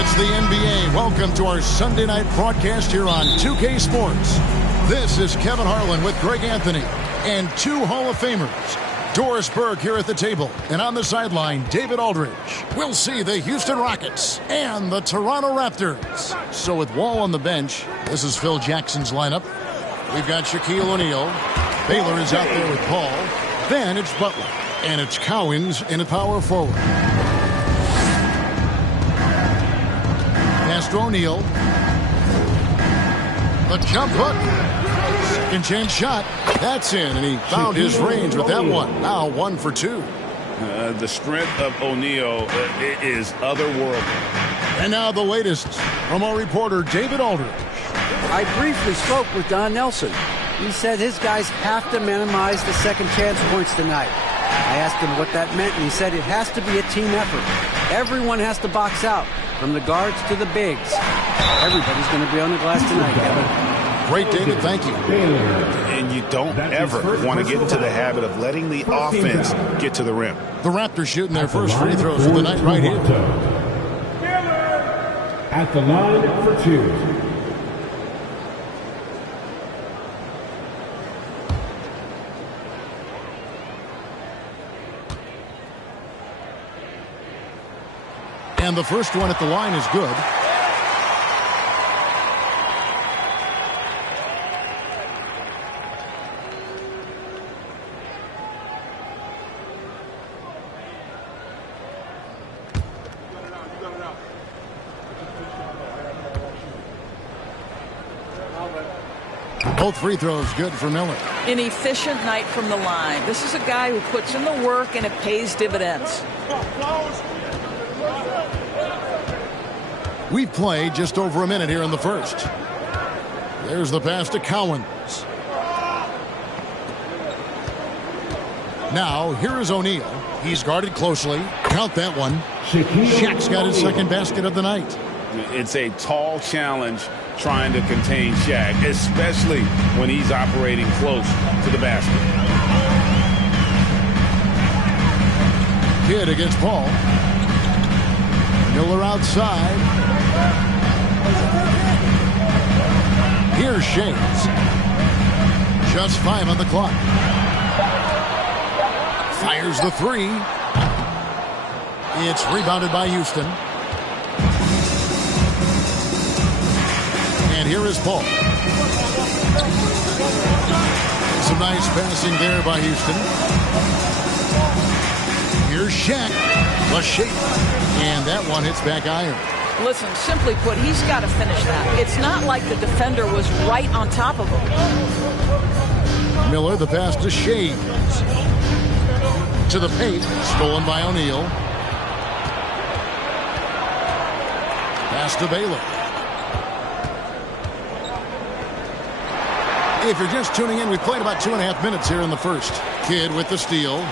It's the NBA. Welcome to our Sunday night broadcast here on 2K Sports. This is Kevin Harlan with Greg Anthony and two Hall of Famers. Doris Burke here at the table, and on the sideline, David Aldridge. We'll see the Houston Rockets and the Toronto Raptors. So with Wall on the bench, this is Phil Jackson's lineup. We've got Shaquille O'Neal. Baylor is out there with Paul. Then it's Butler, and it's Cowens in a power forward. Pass to O'Neal. The jump hook. Second chance shot. That's in, and he found his range with that one. Now 1 for 2. The strength of O'Neal is otherworldly. And now the latest from our reporter, David Aldridge. I briefly spoke with Don Nelson. He said his guys have to minimize the second chance points tonight. I asked him what that meant, and he said it has to be a team effort. Everyone has to box out, from the guards to the bigs. Everybody's going to be on the glass tonight, Kevin. Great, David. Thank you. And you don't ever want to get into the habit of letting the offense get to the rim. The Raptors shooting their first free throws of the night right here. At the line for 2. And the first one at the line is good. Both free throws good for Miller. An efficient night from the line. This is a guy who puts in the work and it pays dividends. We've played just over a minute here in the first. There's the pass to Cowens. Now, here is O'Neal. He's guarded closely. Count that one. Shaq's got his second basket of the night. It's a tall challenge trying to contain Shaq, especially when he's operating close to the basket. Kidd against Paul. Miller outside. Here's Shades. Just 5 on the clock. Fires the 3. It's rebounded by Houston. And here is Paul. Some nice passing there by Houston. Here's Shaq. The shape. And that one hits back iron. Listen, simply put, he's got to finish that. It's not like the defender was right on top of him. Miller, the pass to Shades. To the paint. Stolen by O'Neal. Pass to Baylor. If you're just tuning in, we've played about 2.5 minutes here in the first. Kidd with the steal.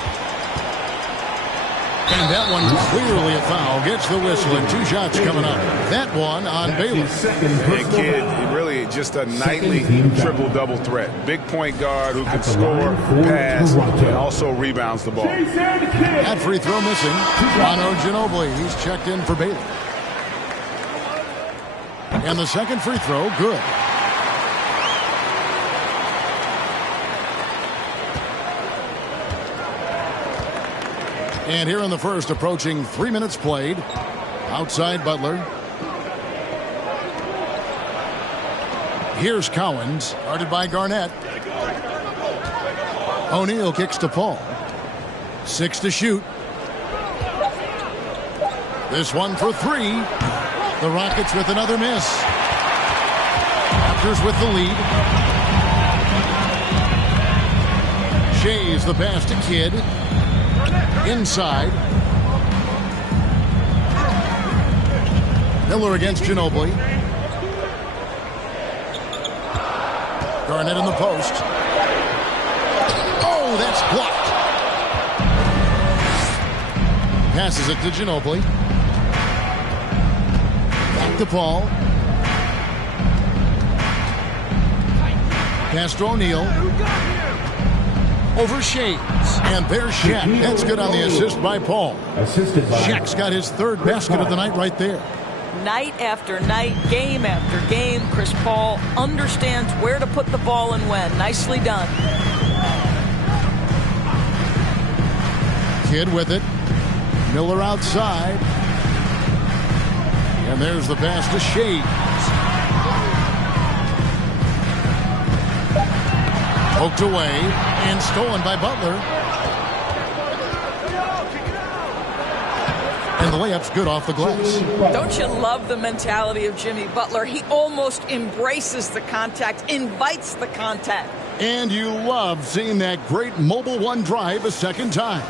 And that one clearly a foul. Gets the whistle and 2 shots coming up. That one on Baylor. And Kidd, really just a nightly triple-double threat. Big point guard who can score, pass, and also rebounds the ball. That free throw missing. Mono Ginobili. He's checked in for Baylor. And the second free throw, good. And here in the first, approaching 3 minutes played. Outside Butler. Here's Cowens, guarded by Garnett. O'Neal kicks to Paul. 6 to shoot. This one for 3. The Rockets with another miss. Raptors with the lead. Shays the pass to Kidd. Inside. Miller against Ginobili. Garnett in the post. Oh, that's blocked. Passes it to Ginobili. Back to Paul. Pass to O'Neal. Over Shades. And there's Shaq. That's good on the assist by Paul. Assisted by Shaq's got his third basket of the night right there. Night after night, game after game, Chris Paul understands where to put the ball and when. Nicely done. Kidd with it. Miller outside. And there's the pass to Shades. Poked away and stolen by Butler. And the layup's good off the glass. Don't you love the mentality of Jimmy Butler? He almost embraces the contact, invites the contact. And you love seeing that great mobile one drive a second time.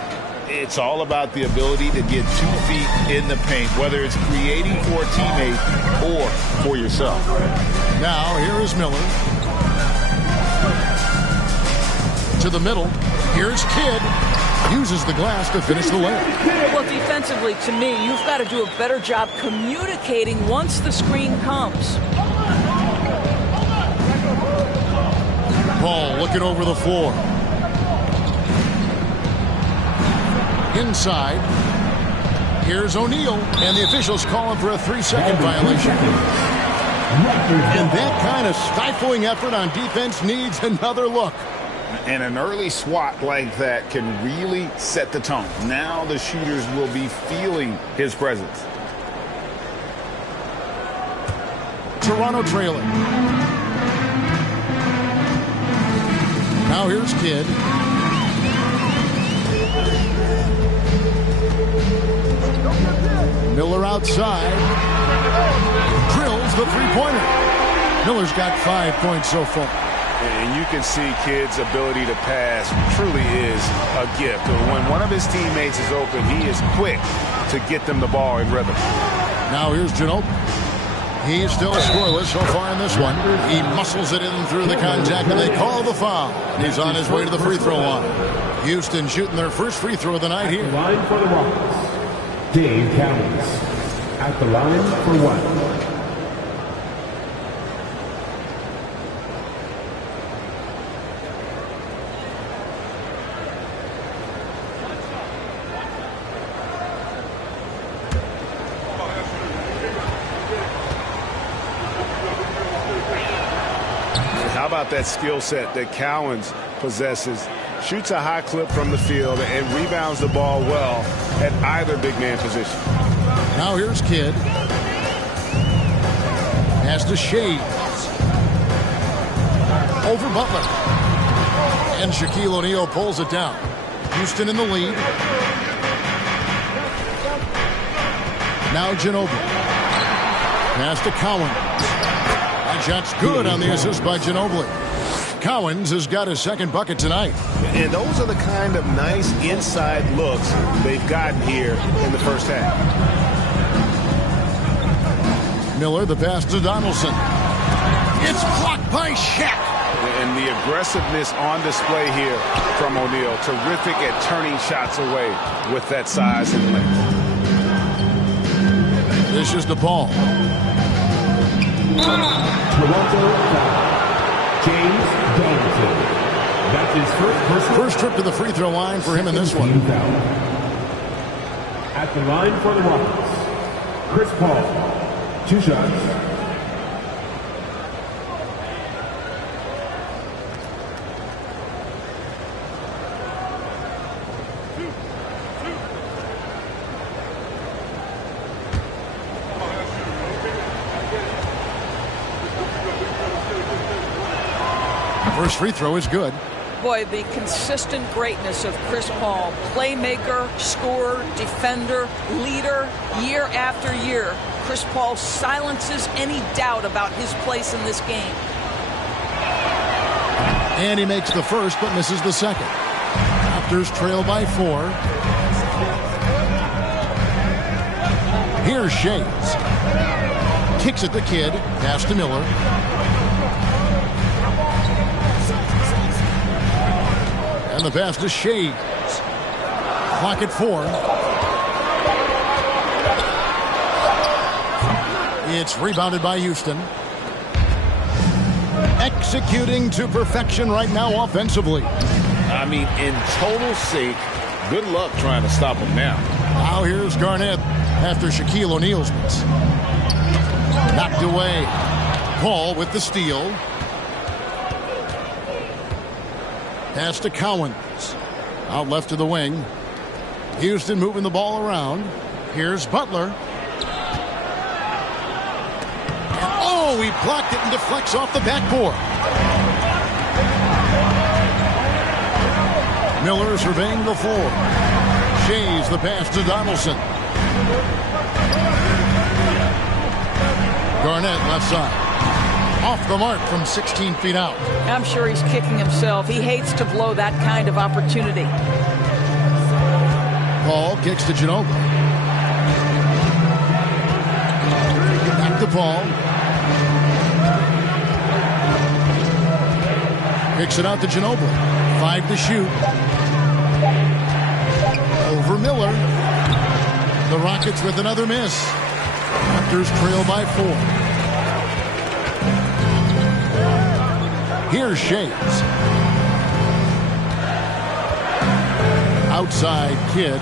It's all about the ability to get 2 feet in the paint, whether it's creating for a teammate or for yourself. Now here is Miller. To the middle. Here's Kidd. Uses the glass to finish the layup. Well, defensively, to me, you've got to do a better job communicating once the screen comes. Paul looking over the floor. Inside. Here's O'Neal. And the officials calling for a 3-second violation. And that kind of stifling effort on defense needs another look. And an early swat like that can really set the tone. Now the shooters will be feeling his presence. Toronto trailing. Now here's Kidd. Miller outside. Drills the three-pointer. Miller's got 5 points so far. And you can see Kidd's ability to pass truly is a gift. When one of his teammates is open, he is quick to get them the ball in rhythm. Now here's Ginobili. He's still scoreless so far in this one. He muscles it in through the contact, and they call the foul. He's on his way to the free throw line. Houston shooting their first free throw of the night here. Line for the Rockets. Dave Cowens at the line for one. How about that skill set that Cowens possesses? Shoots a high clip from the field and rebounds the ball well at either big man position. Now here's Kidd. Pass to Shades. Over Butler. And Shaquille O'Neal pulls it down. Houston in the lead. Now Ginobili. Pass to Cowens. That shot's good on the assist by Ginobili. Cowens has got his second bucket tonight. And those are the kind of nice inside looks they've gotten here in the first half. Miller, the pass to Donaldson. It's blocked by Shaq. And the aggressiveness on display here from O'Neal. Terrific at turning shots away with that size and length. This is the ball. Toronto James Donaldson. That's his first trip to the free throw line for him in this one. At the line for the Rockets, Chris Paul. 2 shots. First free throw is good. Boy, the consistent greatness of Chris Paul. Playmaker, scorer, defender, leader, year after year. Chris Paul silences any doubt about his place in this game. And he makes the first but misses the second. Raptors trail by 4. Here's Shades. Kicks it to Kidd. Pass to Miller. And the pass to Shades. Clock at 4. It's rebounded by Houston. Executing to perfection right now offensively. I mean, in total sake, good luck trying to stop him now. Now here's Garnett after Shaquille O'Neal's miss. Knocked away. Paul with the steal. Pass to Cowens. Out left to the wing. Houston moving the ball around. Here's Butler. Oh, he blocked it and deflects off the backboard. Miller surveying the floor. Shays the pass to Donaldson. Garnett left side. Off the mark from 16 feet out. I'm sure he's kicking himself. He hates to blow that kind of opportunity. Paul kicks to Ginobili. Back to Paul. Kicks it out to Ginobili. 5 to shoot. Over Miller. The Rockets with another miss. Raptors trail by 4. Here's Shays. Outside Kidd.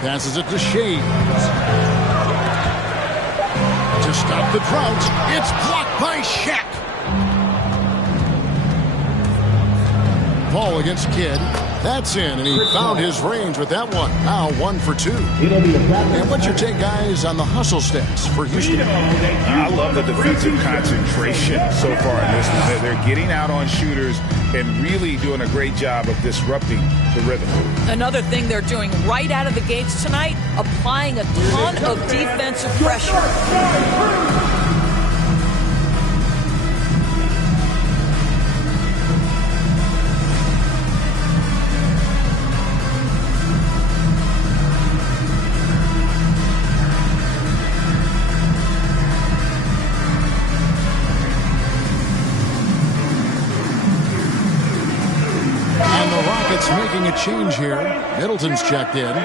Passes it to Shays. To stop the drought. It's blocked by Shaq. Paul against Kidd. That's in, and he found his range with that one. Now 1 for 2. And what's your take, guys, on the hustle stats for Houston? I love the defensive concentration so far in this one. They're getting out on shooters and really doing a great job of disrupting the rhythm. Another thing they're doing right out of the gates tonight, applying a ton of defensive pressure. Making a change here. Middleton's checked in.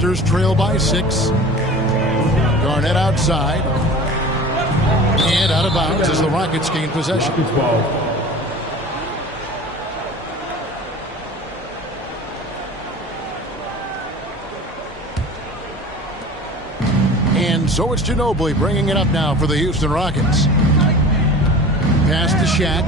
Raptors trail by 6. Garnett outside. And out of bounds as the Rockets gain possession. And so it's Ginobili bringing it up now for the Houston Rockets. Pass to Shaq.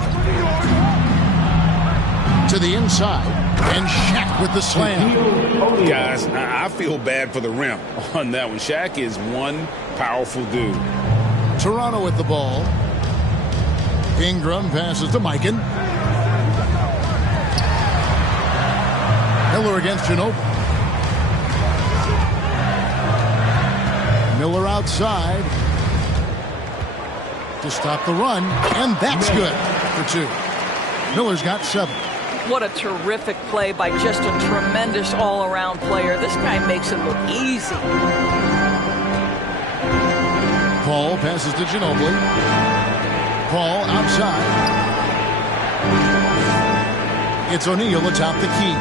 To the inside. And Shaq with the slam. Guys, I feel bad for the rim on that one. Shaq is one powerful dude. Toronto with the ball. Ingram passes to Mikan. Miller against Ginobili. Miller outside to stop the run, and that's good for 2. Miller's got 7. What a terrific play by just a tremendous all-around player. This guy makes it look easy. Paul passes to Ginobili. Paul outside. It's O'Neal atop the key.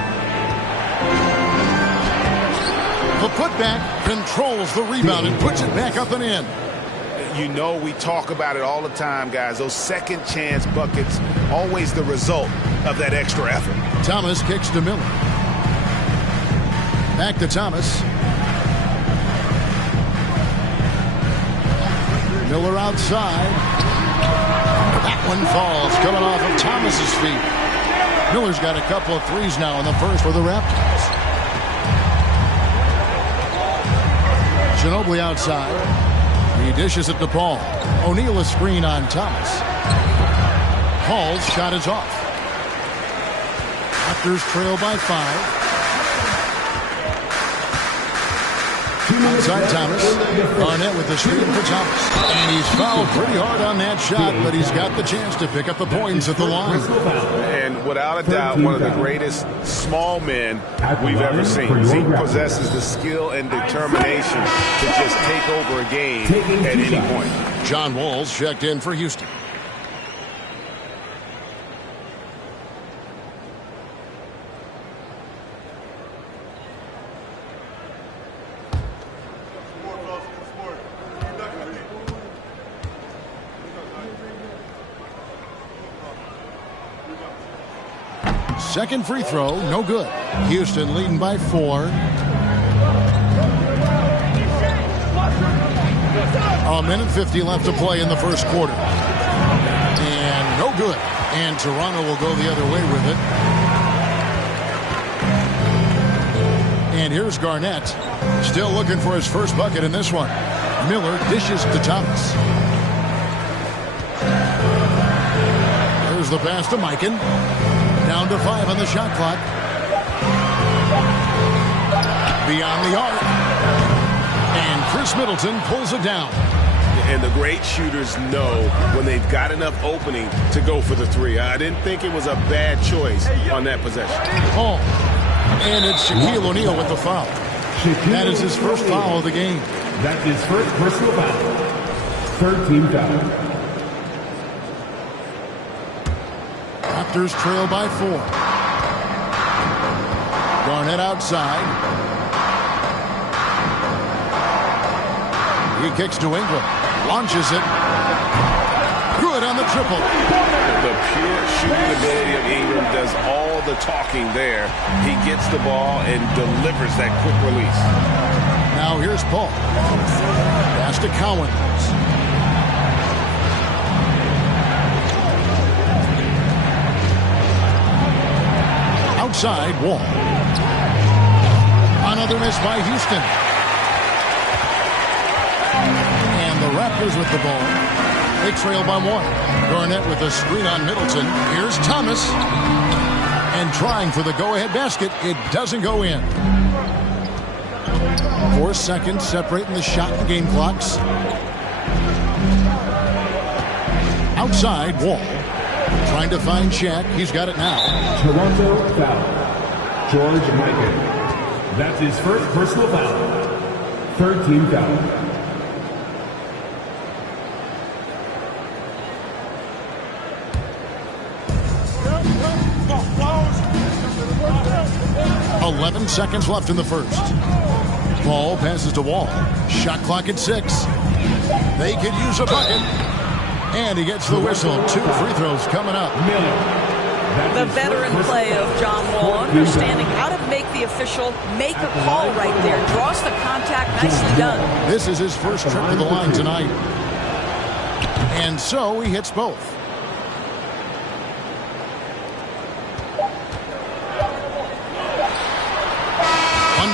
The putback controls the rebound and puts it back up and in. You know, we talk about it all the time, guys. Those second chance buckets, always the result of that extra effort. Thomas kicks to Miller. Back to Thomas. Miller outside. That one falls, coming off of Thomas's feet. Miller's got a couple of threes now in the first for the Raptors. Ginobili outside. He dishes it to Paul. O'Neal a screen on Thomas. Paul's shot is off. Raptors trail by 5. Outside Thomas. Garnett with the screen for Thomas. And he's fouled pretty hard on that shot, but he's got the chance to pick up the points at the line. And without a doubt, one of the greatest small men we've ever seen. He possesses the skill and determination to just take over a game at any point. John Wall's checked in for Houston. Second free throw, no good. Houston leading by 4. A minute 50 left to play in the first quarter. And no good. And Toronto will go the other way with it. And here's Garnett. Still looking for his first bucket in this one. Miller dishes to Thomas. There's the pass to Mikan. Down to 5 on the shot clock. Beyond the arc. And Chris Middleton pulls it down. And the great shooters know when they've got enough opening to go for the 3. I didn't think it was a bad choice on that possession. Oh, and it's Shaquille O'Neal with the foul. That is his first foul of the game. That's his first personal foul. Third team foul. Raptors trail by 4. Garnett outside. He kicks to Ingram. Launches it. Good on the triple. The pure shooting ability of Ingram does all the talking there. He gets the ball and delivers that quick release. Now here's Paul. Pass to Collins. Outside, Wall. Another miss by Houston. And the Raptors with the ball. They trail by 1. Garnett with a screen on Middleton. Here's Thomas. And trying for the go-ahead basket. It doesn't go in. 4 seconds separating the shot and game clocks. Outside, Wall. Trying to find Shaq. He's got it now. Toronto foul. George Mikan. That's his first personal foul. Third team foul. Seconds left in the first. Ball passes to Wall. Shot clock at 6. They could use a bucket. And he gets the whistle. 2 free throws coming up. The veteran play of John Wall, understanding how to make the official make a call right there. Draws the contact. Nicely done. This is his first trip to the line tonight. And so he hits both.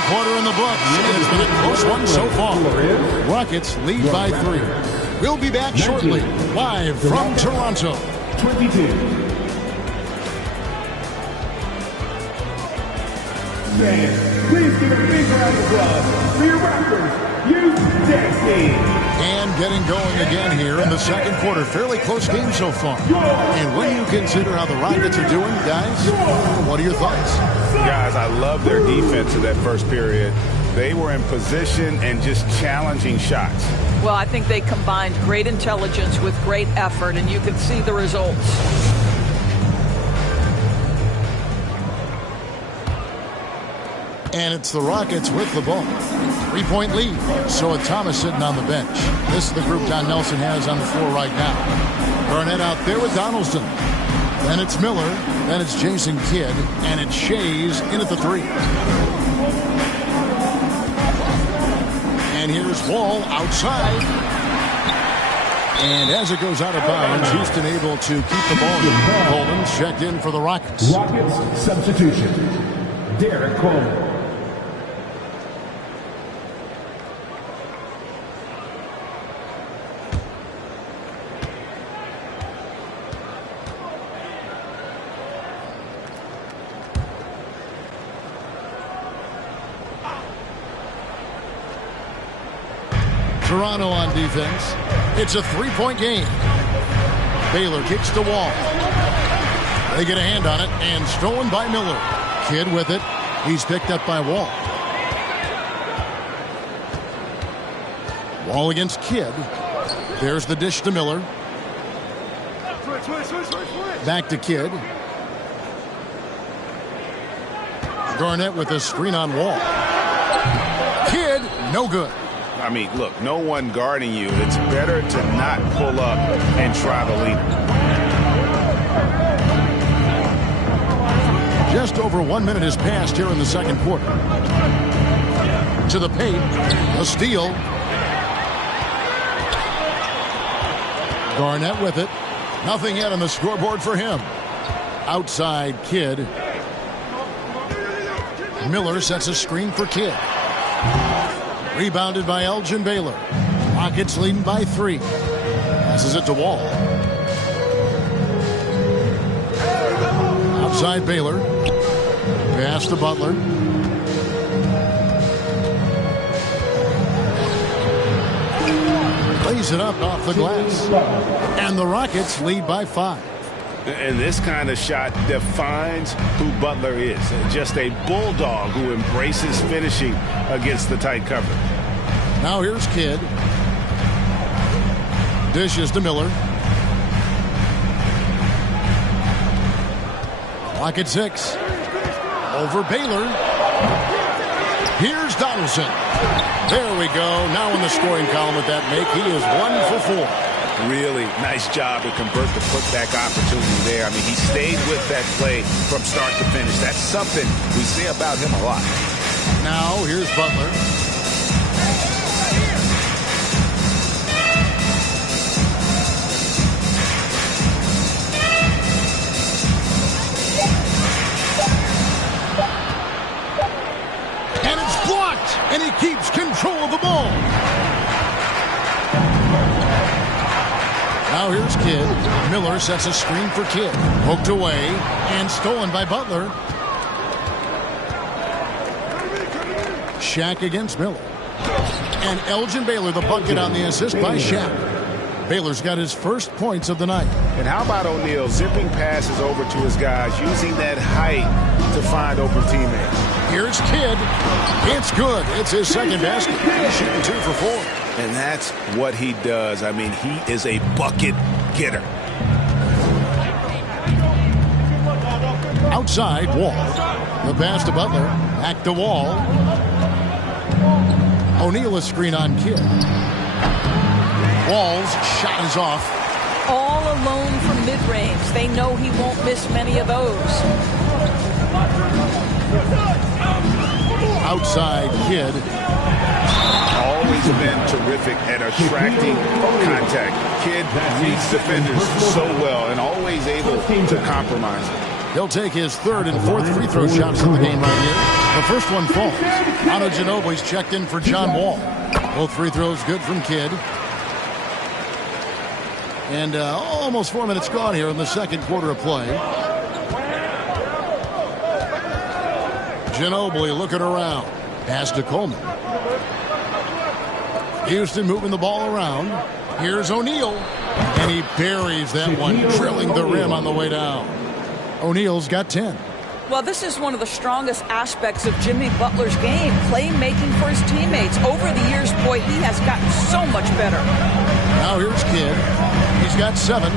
Quarter in the books. It's been a close one so far. Rockets lead by 3. We'll be back shortly, live from Toronto. 22. Please give a big round of applause for your Raptors, Houston. And getting going again here in the second quarter. Fairly close game so far. And when you consider how the Rockets are doing, guys, what are your thoughts? Guys, I love their defense in that first period. They were in position and just challenging shots. Well, I think they combined great intelligence with great effort, and you can see the results. And it's the Rockets with the ball. 3-point lead. So with Thomas sitting on the bench. This is the group Don Nelson has on the floor right now. Garnett out there with Donaldson. Then it's Miller. Then it's Jason Kidd. And it's Shays in at the 3. And here's Wall outside. And as it goes out of bounds, Houston able to keep the ball. Coleman's checked in for the Rockets. Rockets substitution. Derek Coleman. Toronto on defense. It's a three-point game. Baylor kicks the wall. They get a hand on it, and stolen by Miller. Kidd with it. He's picked up by Wall. Wall against Kidd. There's the dish to Miller. Back to Kidd. Garnett with a screen on Wall. Kidd, no good. I mean, look, no one guarding you. It's better to not pull up and try the lead. Just over 1 minute has passed here in the second quarter. To the paint. A steal. Garnett with it. Nothing yet on the scoreboard for him. Outside Kidd. Miller sets a screen for Kidd. Rebounded by Elgin Baylor. Rockets leading by 3. Passes it to Wall. Outside Baylor. Pass to Butler. Lays it up off the glass. And the Rockets lead by 5. And this kind of shot defines who Butler is. Just a bulldog who embraces finishing against the tight cover. Now here's Kidd. Dishes to Miller. Clock at 6. Over Baylor. Here's Donaldson. There we go. Now in the scoring column with that make. He is 1 for 4. Really nice job to convert the putback opportunity there. I mean, he stayed with that play from start to finish. That's something we say about him a lot. Now here's Butler. And it's blocked, and he keeps control of the ball. Now here's Kidd. Miller sets a screen for Kidd. Poked away and stolen by Butler. Shaq against Miller. And Elgin Baylor the bucket on the assist by Shaq. Baylor's got his first points of the night. And how about O'Neal zipping passes over to his guys, using that height to find open teammates. Here's Kidd. It's good. It's his second basket. He's shooting 2 for 4. And that's what he does. I mean, he is a bucket getter. Outside, Wall. The pass to Butler. Back to Wall. O'Neal a screen on Kidd. Wall's shot is off. All alone from mid-range. They know he won't miss many of those. Outside, Kidd. Always been terrific at attracting contact. Kidd reads defenders so well and always able to compromise them. He'll take his third and fourth free throw shots in the game right here. The first one falls. Otto Ginobili's checked in for John Wall. Both free throws good from Kidd. And almost 4 minutes gone here in the second quarter of play. Ginobili looking around. Pass to Coleman. Houston moving the ball around. Here's O'Neal. And he buries that one, drilling the rim on the way down. O'Neal's got 10. Well, this is one of the strongest aspects of Jimmy Butler's game, playmaking for his teammates. Over the years, boy, he has gotten so much better. Now here's Kidd. He's got 7.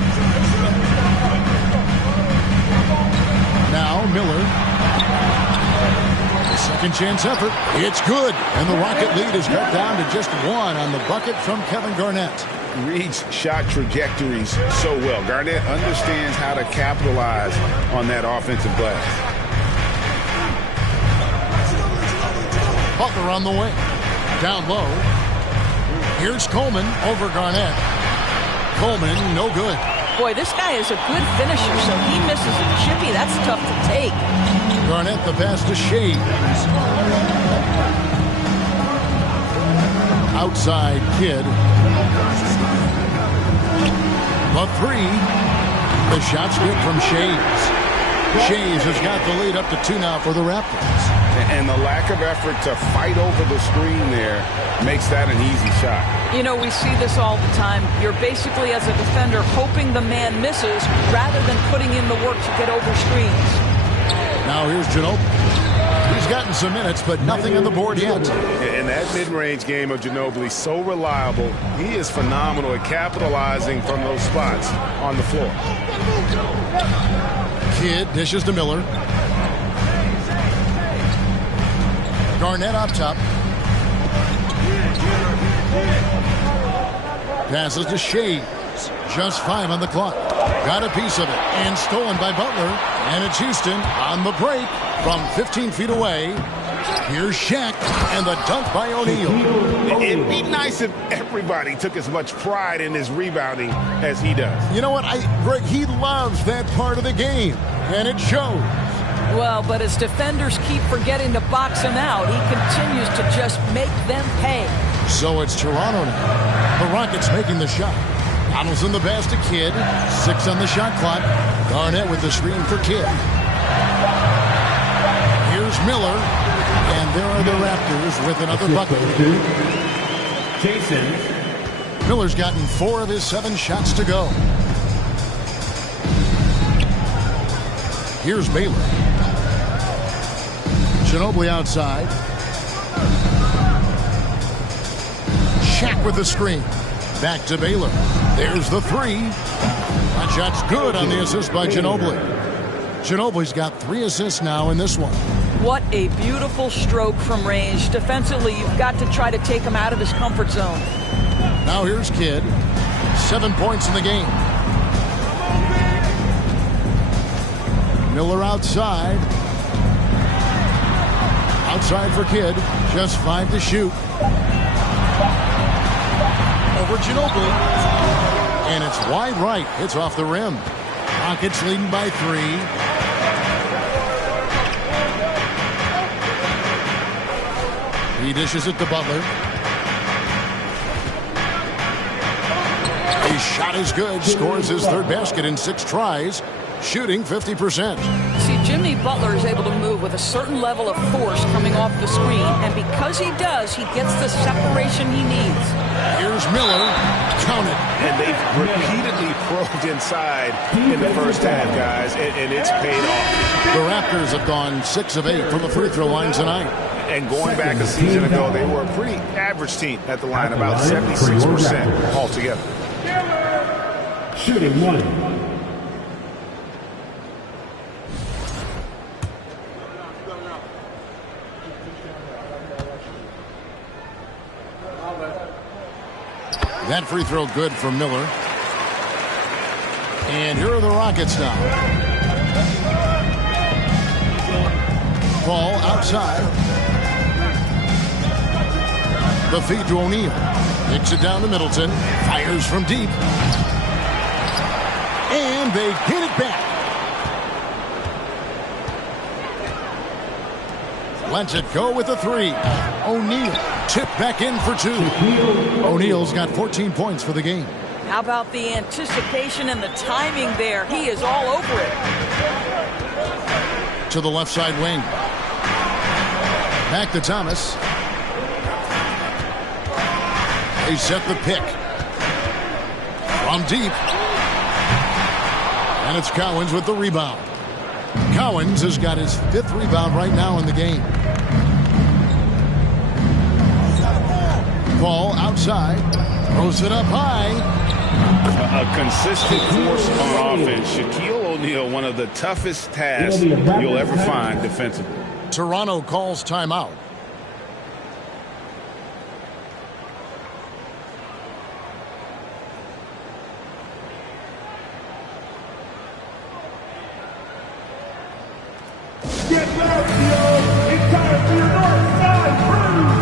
Now Miller. A second chance effort. It's good. And the Rocket lead is cut down to just 1 on the bucket from Kevin Garnett. Reads shot trajectories so well. Garnett understands how to capitalize on that offensive glass. Butler on the way. Down low. Here's Coleman over Garnett. Coleman, no good. Boy, this guy is a good finisher, so he misses a chippy. That's tough to take. Garnett the pass to Shades. Outside Kidd. The 3. The shot's good from Shades. Shades has got the lead up to 2 now for the Raptors. And the lack of effort to fight over the screen there makes that an easy shot. You know, we see this all the time. You're basically, as a defender, hoping the man misses rather than putting in the work to get over screens. Now here's Ginobili. He's gotten some minutes, but nothing on the board yet. And that mid-range game of Ginobili, so reliable. He is phenomenal at capitalizing from those spots on the floor. Kidd dishes to Miller. Garnett up top. Passes to Shades. Just 5 on the clock. Got a piece of it. And stolen by Butler. And it's Houston on the break from 15 feet away. Here's Shaq. And the dunk by O'Neal. It'd be nice if everybody took as much pride in his rebounding as he does. You know what, Greg, he loves that part of the game. And it shows. Well, but as defenders keep forgetting to box him out, he continues to just make them pay. So it's Toronto now. The Rockets making the shot. Donaldson the pass to Kidd. 6 on the shot clock. Garnett with the screen for Kidd. Here's Miller. And there are the Raptors with another bucket. Jason. Miller's gotten 4 of his 7 shots to go. Here's Baylor. Ginobili outside. Shaq with the screen. Back to Baylor. There's the 3. That shot's good on the assist by Ginobili. Ginobili's got 3 assists now in this one. What a beautiful stroke from range. Defensively, you've got to try to take him out of his comfort zone. Now here's Kidd. 7 points in the game. Miller outside. Outside for Kidd. Just 5 to shoot. Over Ginobili. And it's wide right. It's off the rim. Rockets leading by 3. He dishes it to Butler. His shot is good. Scores his 3rd basket in 6 tries. Shooting 50%. See, Jimmy Butler is able to move with a certain level of force coming off the screen, and because he does, he gets the separation he needs. Here's Miller. Count it. And they've repeatedly probed inside in the first half, guys, and it's paid off. The Raptors have gone 6 of 8 from the free throw line tonight. And going back a season ago, they were a pretty average team at the line, about 76% altogether. Shooting 1. That free throw good for Miller. And here are the Rockets now. Ball outside. The feed to O'Neal. Kicks it down to Middleton. Fires from deep. And they get it back. Lets it go with a 3. O'Neal tipped back in for 2. O'Neal's got 14 points for the game. How about the anticipation and the timing there? He is all over it. To the left side wing. Back to Thomas. They set the pick. From deep. And it's Cowens with the rebound. Cowens has got his 5th rebound right now in the game. Ball outside. Throws it up high. A consistent force on offense. Shaquille O'Neal, one of the toughest tasks you'll ever find defensively. Toronto calls timeout. Get loud, Theo! It's time for your north side Breens!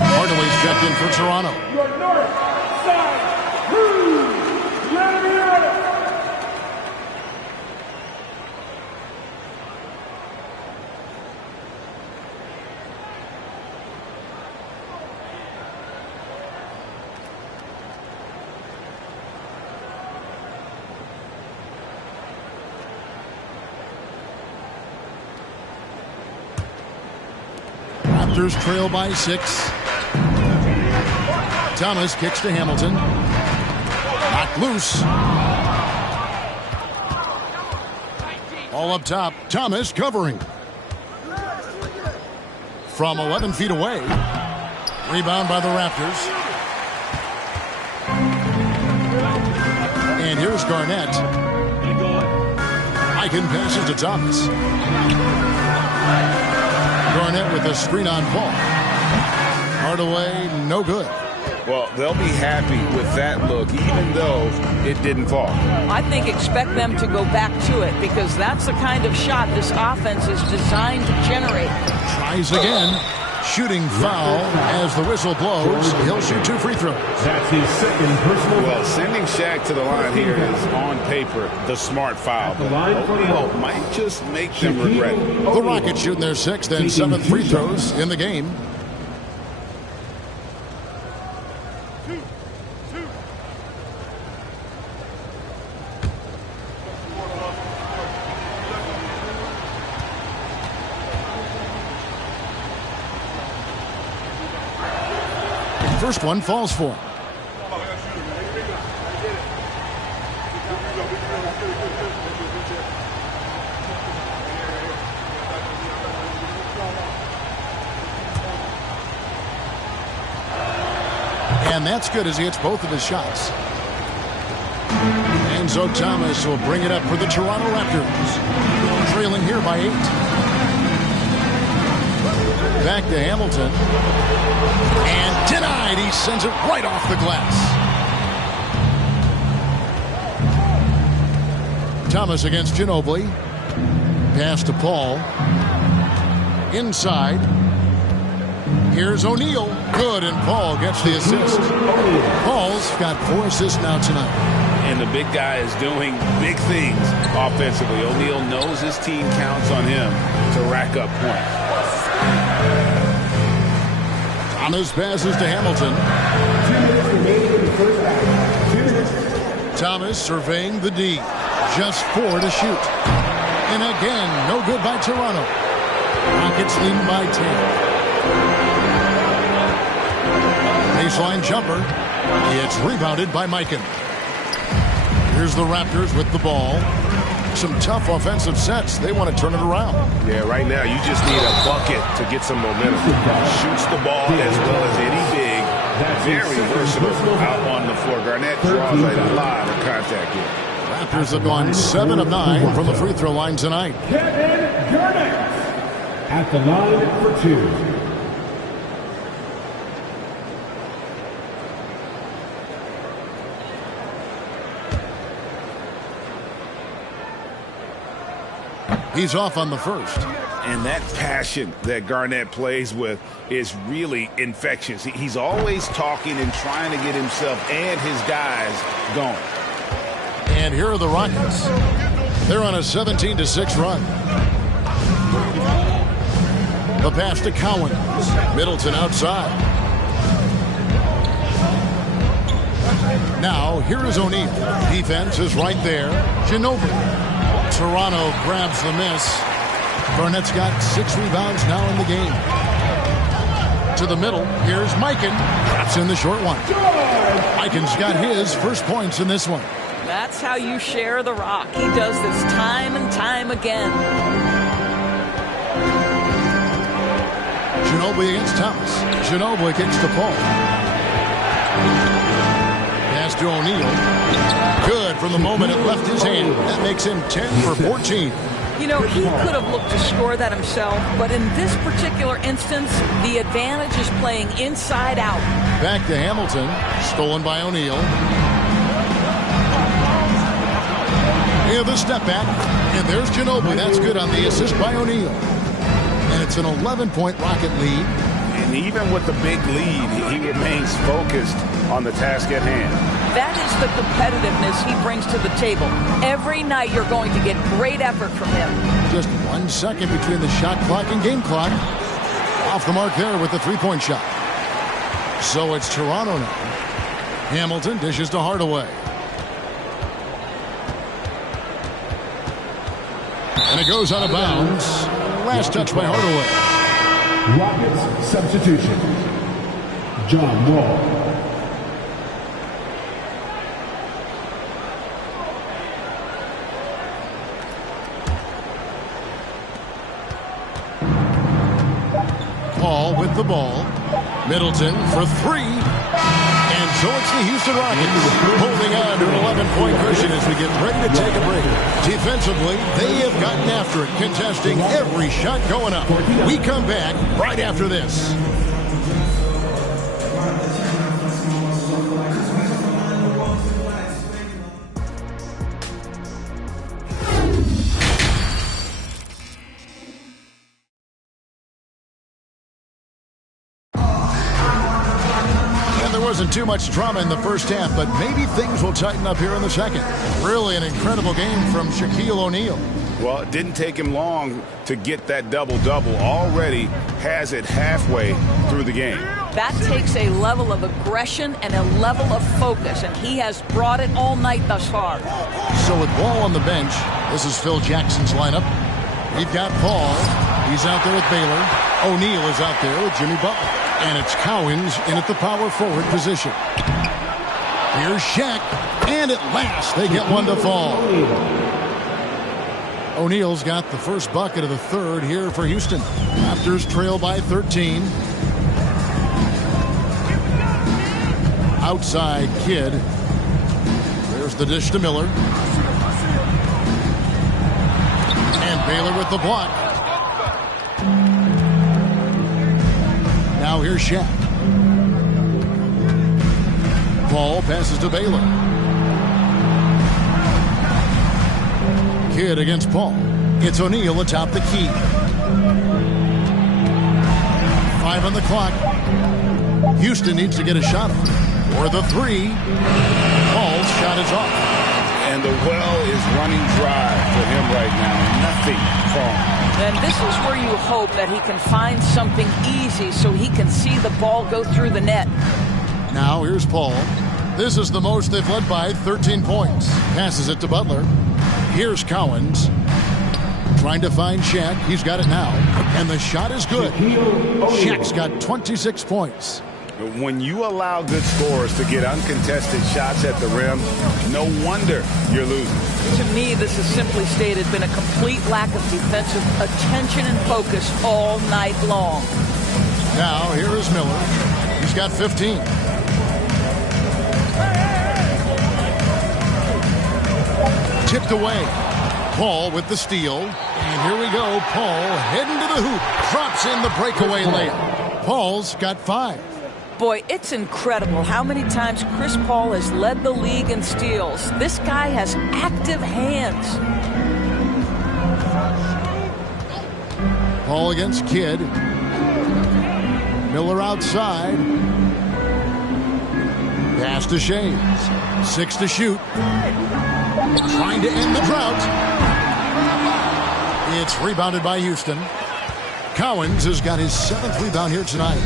Hardaway's checked in for Toronto. Your north side Breens! Let me hear it! Raptors trail by 6. Thomas kicks to Hamilton. Knocked loose. All up top. Thomas covering. From 11 feet away. Rebound by the Raptors. And here's Garnett. Bangin passes to Thomas. Garnett with a screen on ball. Hardaway, no good. Well, they'll be happy with that look, even though it didn't fall. I think expect them to go back to it because that's the kind of shot this offense is designed to generate. Tries again. Shooting foul as the whistle blows. He'll shoot 2 free throws. That's his second personal. Well, sending Shaq to the line here is on paper the smart foul. But O'Neal might just make them regret it. The Rockets shooting their 6th and 7th free throws in the game. First one falls for him. And that's good as he hits both of his shots. And so Thomas will bring it up for the Toronto Raptors. Trailing here by 8. Back to Hamilton. And denied. He sends it right off the glass. Thomas against Ginobili. Pass to Paul. Inside. Here's O'Neal. Good, and Paul gets the assist. Paul's got 4 assists now tonight. And the big guy is doing big things offensively. O'Neal knows his team counts on him to rack up points. Thomas passes to Hamilton. Thomas surveying the D. Just 4 to shoot. And again, no good by Toronto. Rockets lead by 10. Baseline jumper. It's rebounded by Mikan. Here's the Raptors with the ball. Some tough offensive sets. They want to turn it around. Yeah, right now you just need a bucket to get some momentum. Shoots the ball as well as any big. Very versatile out on the floor. Garnett draws a lot of contact here. Raptors have gone 7 of 9 from the free throw line tonight. Kevin Garnett at the line for 2. He's off on the first. And that passion that Garnett plays with is really infectious. He's always talking and trying to get himself and his guys going. And here are the Rockets. They're on a 17-6 run. The pass to Cowens. Middleton outside. Now, here is O'Neal. Defense is right there. Ginobili. Toronto grabs the miss. Garnett's got 6 rebounds now in the game. To the middle, here's Mikan. That's in the short one. Mikan's got his first points in this one. That's how you share the rock. He does this time and time again. Ginobili against Thomas. Ginobili kicks to Paul. Pass to O'Neal. Good from the moment it left his hand. That makes him 10 for 14. You know, he could have looked to score that himself, but in this particular instance, the advantage is playing inside out. Back to Hamilton. Stolen by O'Neal. Yeah, the step back. And there's Ginobili. That's good on the assist by O'Neal. And it's an 11-point Rocket lead. And even with the big lead, he remains focused on the task at hand. That is the competitiveness he brings to the table. Every night you're going to get great effort from him. Just 1 second between the shot clock and game clock. Off the mark there with the three-point shot. So it's Toronto now. Hamilton dishes to Hardaway. And it goes out of bounds. Last touch by Hardaway. Rockets substitution. John Wall. Paul with the ball. Middleton for three. And so it's the Houston Rockets holding on to an 11-point cushion as we get ready to take a break. Defensively, they have gotten after it, contesting every shot going up. We come back right after this. Wasn't too much drama in the first half, but maybe things will tighten up here in the second. Really an incredible game from Shaquille O'Neal. Well, it didn't take him long to get that double-double. Already has it halfway through the game. That takes a level of aggression and a level of focus, and he has brought it all night thus far. So with Wall on the bench, this is Phil Jackson's lineup. We've got Paul. He's out there with Baylor. O'Neal is out there with Jimmy Butler. And it's Cowens in at the power forward position. Here's Shaq. And at last, they get one to fall. O'Neal's got the first bucket of the third here for Houston. Raptors trail by 13. Outside Kidd. There's the dish to Miller. And Baylor with the block. Now here's Shaq. Ball passes to Baylor. Kidd against Paul. It's O'Neal atop the key. 5 on the clock. Houston needs to get a shot off. For the three. Paul's shot is off. And the well is running dry for him right now. Nothing falling. And this is where you hope that he can find something easy so he can see the ball go through the net. Now here's Paul. This is the most they've led by 13 points. Passes it to Butler. Here's Cowens. Trying to find Shaq. He's got it now. And the shot is good. Shaq's got 26 points. When you allow good scorers to get uncontested shots at the rim, no wonder you're losing. To me, this has simply stated been a complete lack of defensive attention and focus all night long. Now, here is Miller. He's got 15. Tipped away. Paul with the steal. And here we go. Paul heading to the hoop. Drops in the breakaway layup. Paul's got 5. Boy, it's incredible how many times Chris Paul has led the league in steals. This guy has active hands. Paul against Kidd. Miller outside. Pass to Shays. 6 to shoot. Trying to end the drought. It's rebounded by Houston. Cowens has got his 7th rebound here tonight.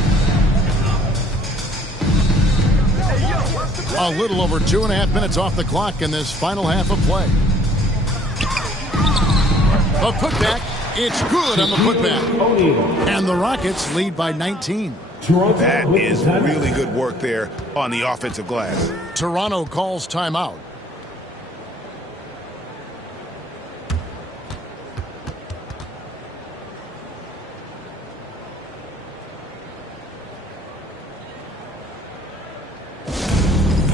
A little over 2.5 minutes off the clock in this final half of play. A putback. It's good on the putback. And the Rockets lead by 19. That is really good work there on the offensive glass. Toronto calls timeout.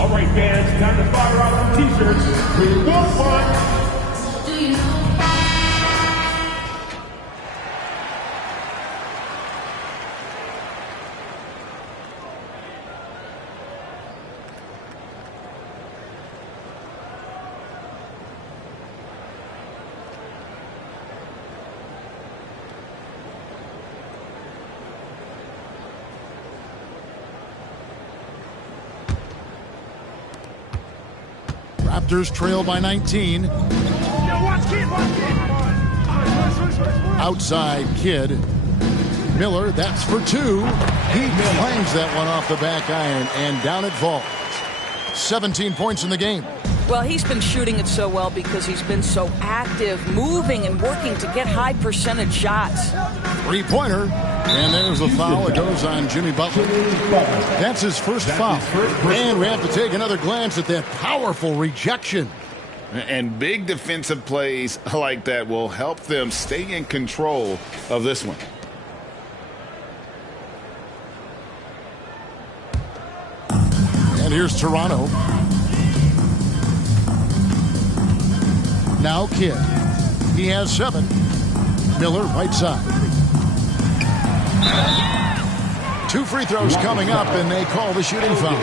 All right, fans, time to fire out some t-shirts. We will fun. Raptors trail by 19. Outside Kidd. Miller, that's for 2. He clangs that one off the back iron, and down it falls. 17 points in the game. Well, he's been shooting it so well because he's been so active, moving and working to get high percentage shots. Three-pointer. And there's a foul. It goes on Jimmy Butler. That's his first foul. And we have to take another glance at that powerful rejection. And big defensive plays like that will help them stay in control of this one. And here's Toronto. Now Kidd. He has 7. Miller right side. 2 free throws coming up, and they call the shooting foul.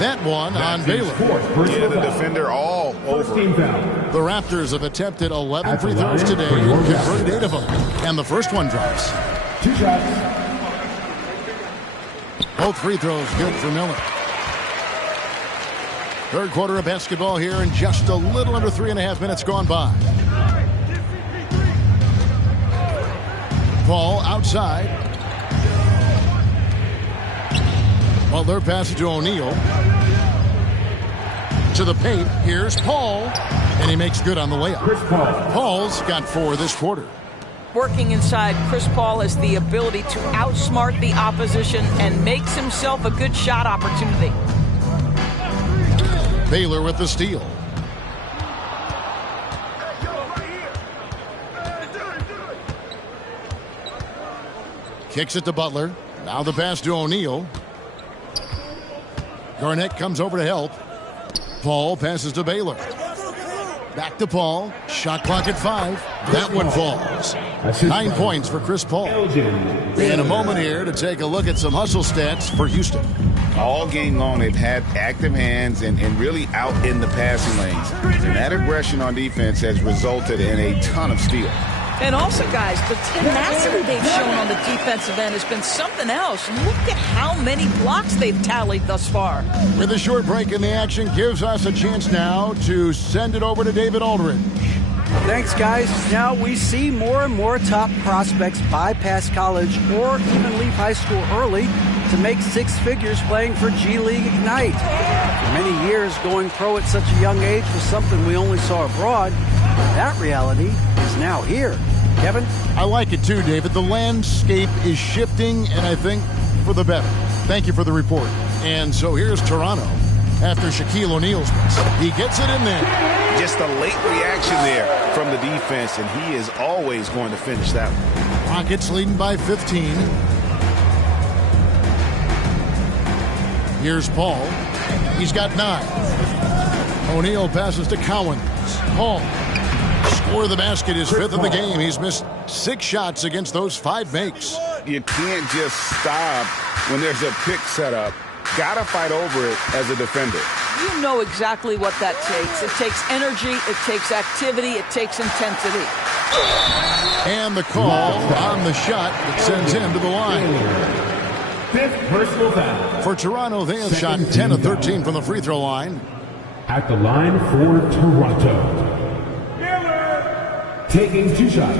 That one on Baylor. Yeah, the defender all over. The Raptors have attempted 11 free throws today and converted 8 of them. And the first one drops. 2 shots. Both free throws good for Miller. Third quarter of basketball here, and just a little under 3.5 minutes gone by. Paul outside. Butler passes to O'Neal. To the paint. Here's Paul. And he makes good on the layup. Paul's got 4 this quarter. Working inside, Chris Paul has the ability to outsmart the opposition and makes himself a good shot opportunity. Baylor with the steal. Kicks it to Butler. Now the pass to O'Neal. Garnett comes over to help. Paul passes to Baylor. Back to Paul. Shot clock at 5. That one falls. 9 points for Chris Paul. In a moment here to take a look at some hustle stats for Houston. All game long, they've had active hands and really out in the passing lanes. And that aggression on defense has resulted in a ton of steals. And also, guys, the tenacity they've shown on the defensive end has been something else. Look at how many blocks they've tallied thus far. With a short break in the action, gives us a chance now to send it over to David Aldridge. Thanks, guys. Now we see more and more top prospects bypass college or even leave high school early to make 6 figures playing for G League Ignite. For many years, going pro at such a young age was something we only saw abroad. That reality is now here. Kevin? I like it too, David. The landscape is shifting, and I think for the better. Thank you for the report. And so here's Toronto after Shaquille O'Neal's miss. He gets it in there. Just a late reaction there from the defense, and he is always going to finish that one. Rockets leading by 15. Here's Paul. He's got 9. O'Neal passes to Cowens. Paul. Score the basket, his 5th of the game. He's missed 6 shots against those 5 makes. You can't just stop when there's a pick set up. Gotta fight over it as a defender. You know exactly what that takes. It takes energy, it takes activity, it takes intensity. And the call on the shot that sends him to the line. 5th personal foul. For Toronto, they have shot 10 of 13 from the free throw line. At the line for Toronto. Taking 2 shots.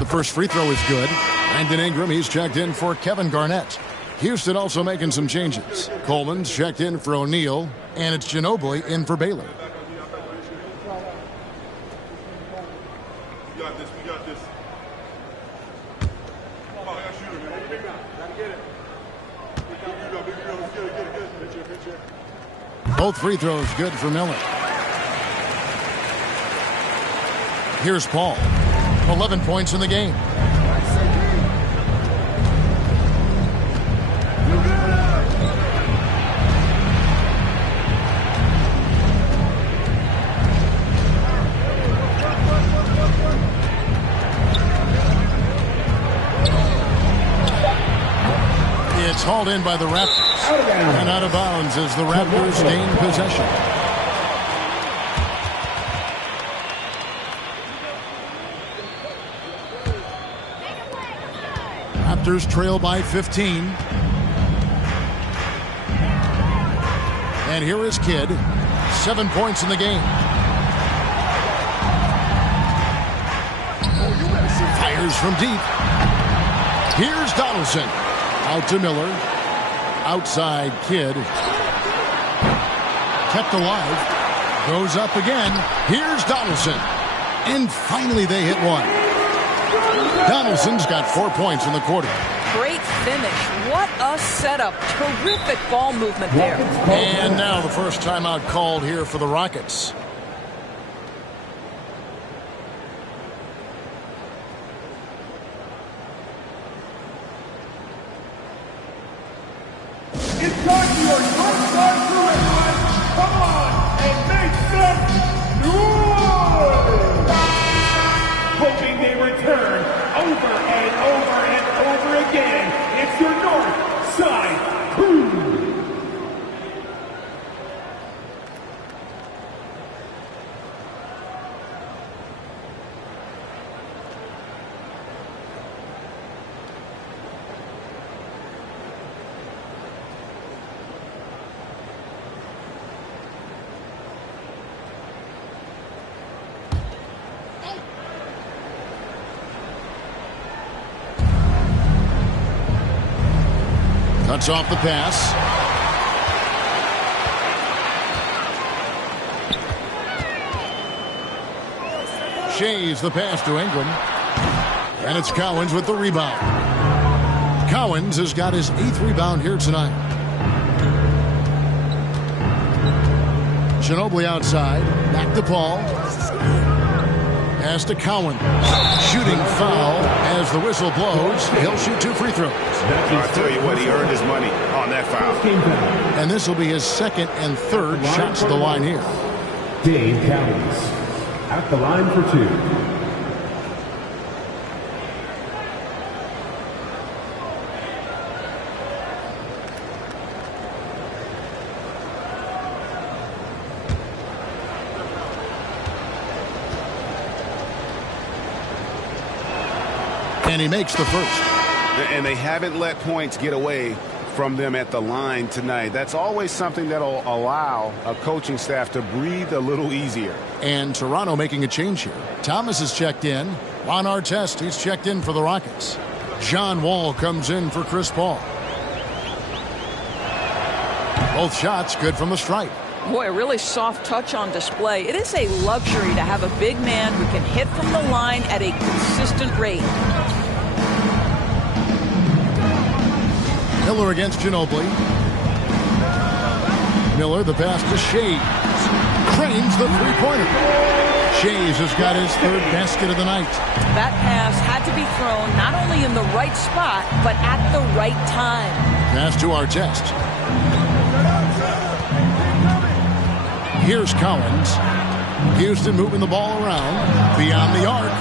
The first free throw is good. Brandon Ingram, he's checked in for Kevin Garnett. Houston also making some changes. Coleman's checked in for O'Neal, and it's Ginobili in for Baylor. Both free throws good for Miller. Here's Paul. 11 points in the game. It's hauled in by the Raptors. And out of bounds as the Raptors gain possession. Raptors trail by 15. And here is Kidd. 7 points in the game. Fires from deep. Here's Donaldson. Out to Miller. Outside Kidd. Kept alive. Goes up again. Here's Donaldson. And finally they hit one. Donaldson's got 4 points in the quarter. Great finish. What a setup. Terrific ball movement there. And now the first timeout called here for the Rockets. It's time for your short side crew, everyone. Come on and make some noise! Hoping they return over and over and over again. It's your North Side Crew. Cuts off the pass. Shays the pass to Ingram. And it's Cowens with the rebound. Cowens has got his 8th rebound here tonight. Ginobili outside. Back to Paul. Pass to Cowens. Shooting foul as the whistle blows. He'll shoot 2 free throws. I'll tell you what, he earned his money on that foul. And this will be his 2nd and 3rd shots at the line here. Dave Cowens at the line for 2. And he makes the first. And they haven't let points get away from them at the line tonight. That's always something that'll allow a coaching staff to breathe a little easier. And Toronto making a change here. Thomas is checked in. Ron Artest, he's checked in for the Rockets. John Wall comes in for Chris Paul. Both shots good from the stripe. Boy, a really soft touch on display. It is a luxury to have a big man who can hit from the line at a consistent rate. Miller against Ginobili. Miller, the pass to Shays. Cranes the three-pointer. Shays has got his 3rd basket of the night. That pass had to be thrown not only in the right spot, but at the right time. Pass to Artest. Here's Cowens. Houston moving the ball around. Beyond the arc.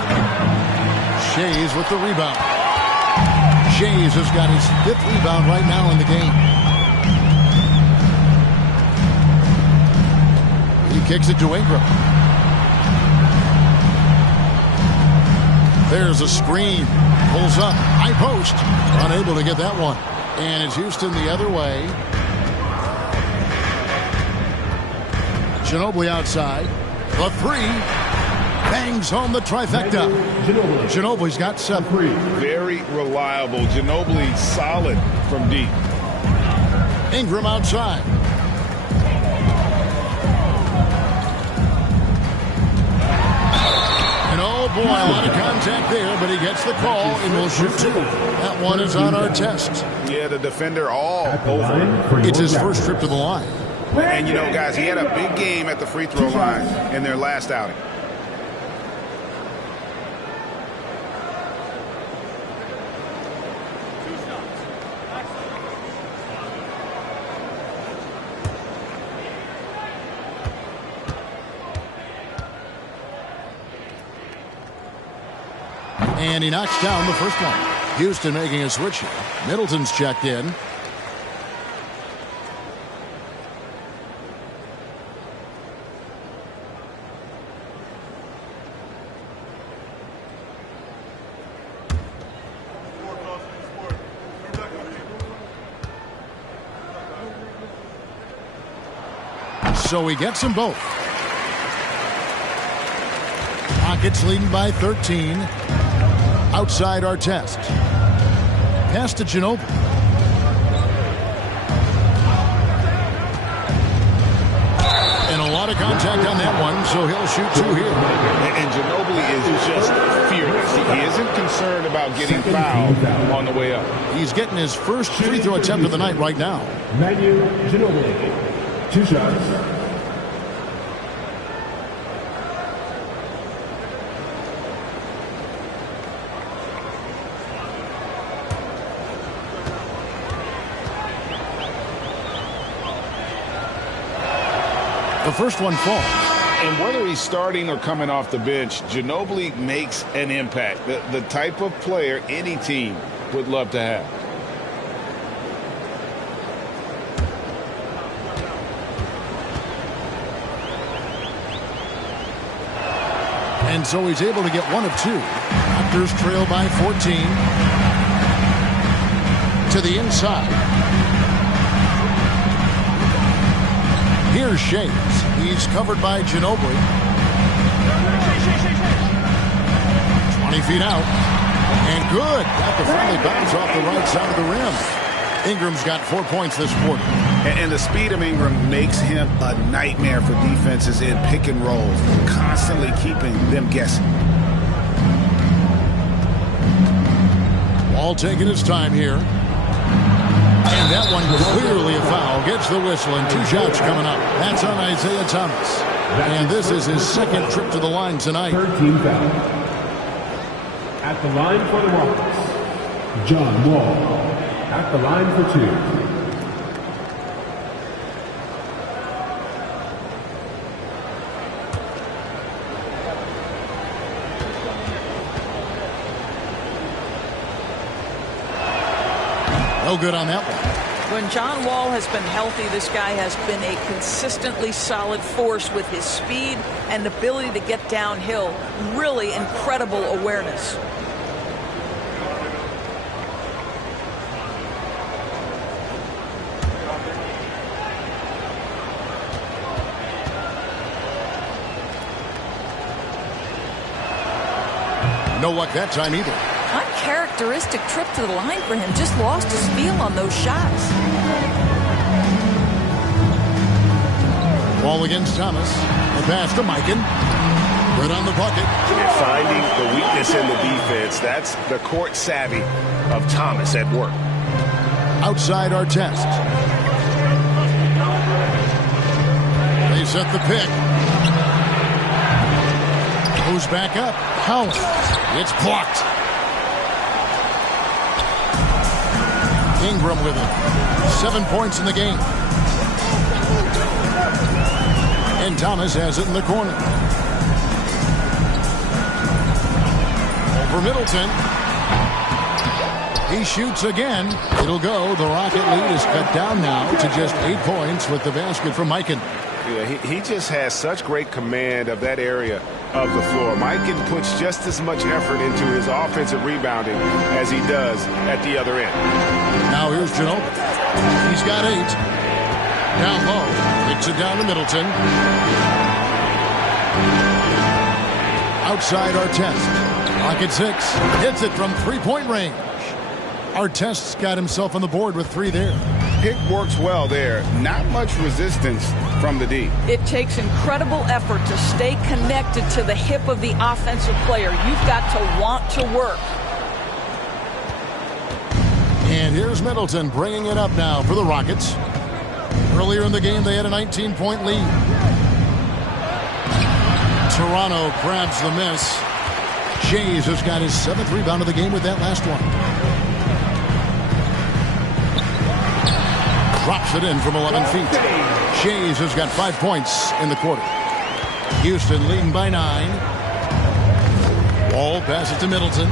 Shays with the rebound. Shays has got his 5th rebound right now in the game. He kicks it to Ingram. There's a screen. Pulls up. High post. Unable to get that one. And it's Houston the other way. Ginobili outside. The 3. Bangs home the trifecta. Ginobili's got 7. Very reliable. Ginobili solid from deep. Ingram outside. And oh boy, a lot of contact there, but he gets the call and will shoot 2. That one is on Artest. Yeah, the defender all over. It's his first trip to the line. And you know, guys, he had a big game at the free throw line in their last outing. And he knocks down the first one. Houston making a switch here. Middleton's checked in. So he gets them both. Rockets leading by 13. Outside Artest. Pass to Ginobili. And a lot of contact on that one, so he'll shoot two here. And Ginobili is just fearless. He isn't concerned about getting fouled on the way up. He's getting his first free throw attempt of the night right now. Manu Ginobili, 2 shots. The first one falls. And whether he's starting or coming off the bench, Ginobili makes an impact. The type of player any team would love to have. And so he's able to get one of two. Raptors trail by 14. To the inside. Here's Shades. He's covered by Ginobili. 20 feet out. And good. Got the friendly bounce off the right side of the rim. Ingram's got 4 points this quarter. And the speed of Ingram makes him a nightmare for defenses in pick and rolls, constantly keeping them guessing. Ball taking his time here. And that one clearly a foul. Gets the whistle and 2 shots coming up. That's on Isaiah Thomas. And this is his second trip to the line tonight. 13 foul. At the line for the Rockets, John Wall. At the line for 2. No good on that one. When John Wall has been healthy, this guy has been a consistently solid force with his speed and ability to get downhill. Really incredible awareness. No luck that time either. Uncharacteristic trip to the line for him. Just lost his feel on those shots. Ball against Thomas. The pass to Mikan. Good on the bucket. And finding the weakness in the defense. That's the court savvy of Thomas at work. Outside Artest. They set the pick. Goes back up. Howard. It's blocked. Ingram with it. 7 points in the game. And Thomas has it in the corner. Over Middleton. He shoots again. It'll go. The Rocket lead is cut down now to just 8 points with the basket from Mikan. Yeah, he just has such great command of that area of the floor. Mikan puts just as much effort into his offensive rebounding as he does at the other end. Now here's Ginobili. He's got 8. Down low. Kicks it down to Middleton. Outside Artest. Rocket 6. Hits it from 3-point range. Artest's got himself on the board with 3 there. Pick works well there. Not much resistance from the D. It takes incredible effort to stay connected to the hip of the offensive player. You've got to want to work. And here's Middleton bringing it up now for the Rockets. Earlier in the game, they had a 19-point lead. Toronto grabs the miss. Shays has got his 7th rebound of the game with that last one. Drops it in from 11 feet. Shays has got 5 points in the quarter. Houston leading by 9. Wall passes to Middleton.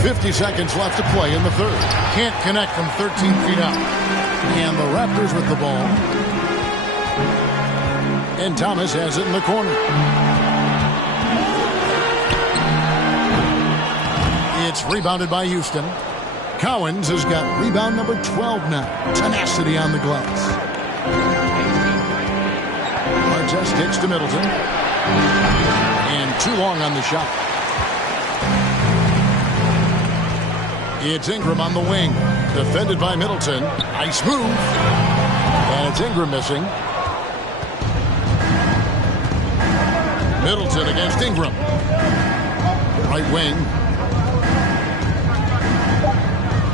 50 seconds left to play in the third. Can't connect from 13 feet out. And the Raptors with the ball. And Thomas has it in the corner. It's rebounded by Houston. Cowens has got rebound number 12 now. Tenacity on the glass. Artest takes to Middleton. And too long on the shot. It's Ingram on the wing. Defended by Middleton. Nice move. And it's Ingram missing. Middleton against Ingram. Right wing.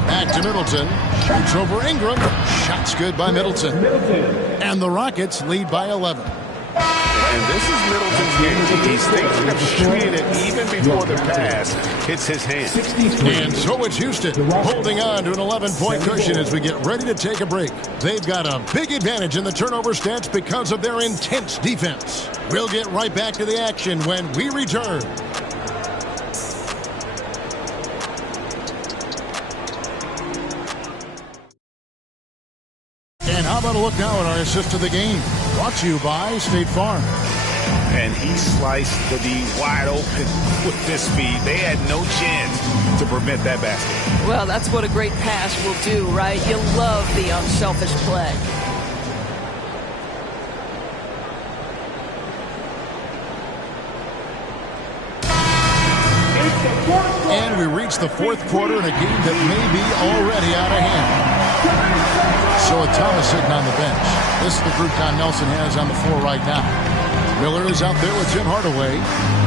Back to Middleton. Shoots over Ingram. Shot's good by Middleton. And the Rockets lead by 11. And this is Middleton's game. He's thinking of shooting it even before the pass hits his hand. And so it's Houston holding on to an 11-point cushion as we get ready to take a break. They've got a big advantage in the turnover stats because of their intense defense. We'll get right back to the action when we return. And how about a look now at our assist of the game? Brought to you by State Farm. And he sliced the D wide open with this speed. They had no chance to prevent that basket. Well, that's what a great pass will do, right? You love the unselfish play. And we reach the fourth quarter in a game that may be already out of hand. So with Thomas sitting on the bench, this is the group Don Nelson has on the floor right now. Miller is out there with Tim Hardaway.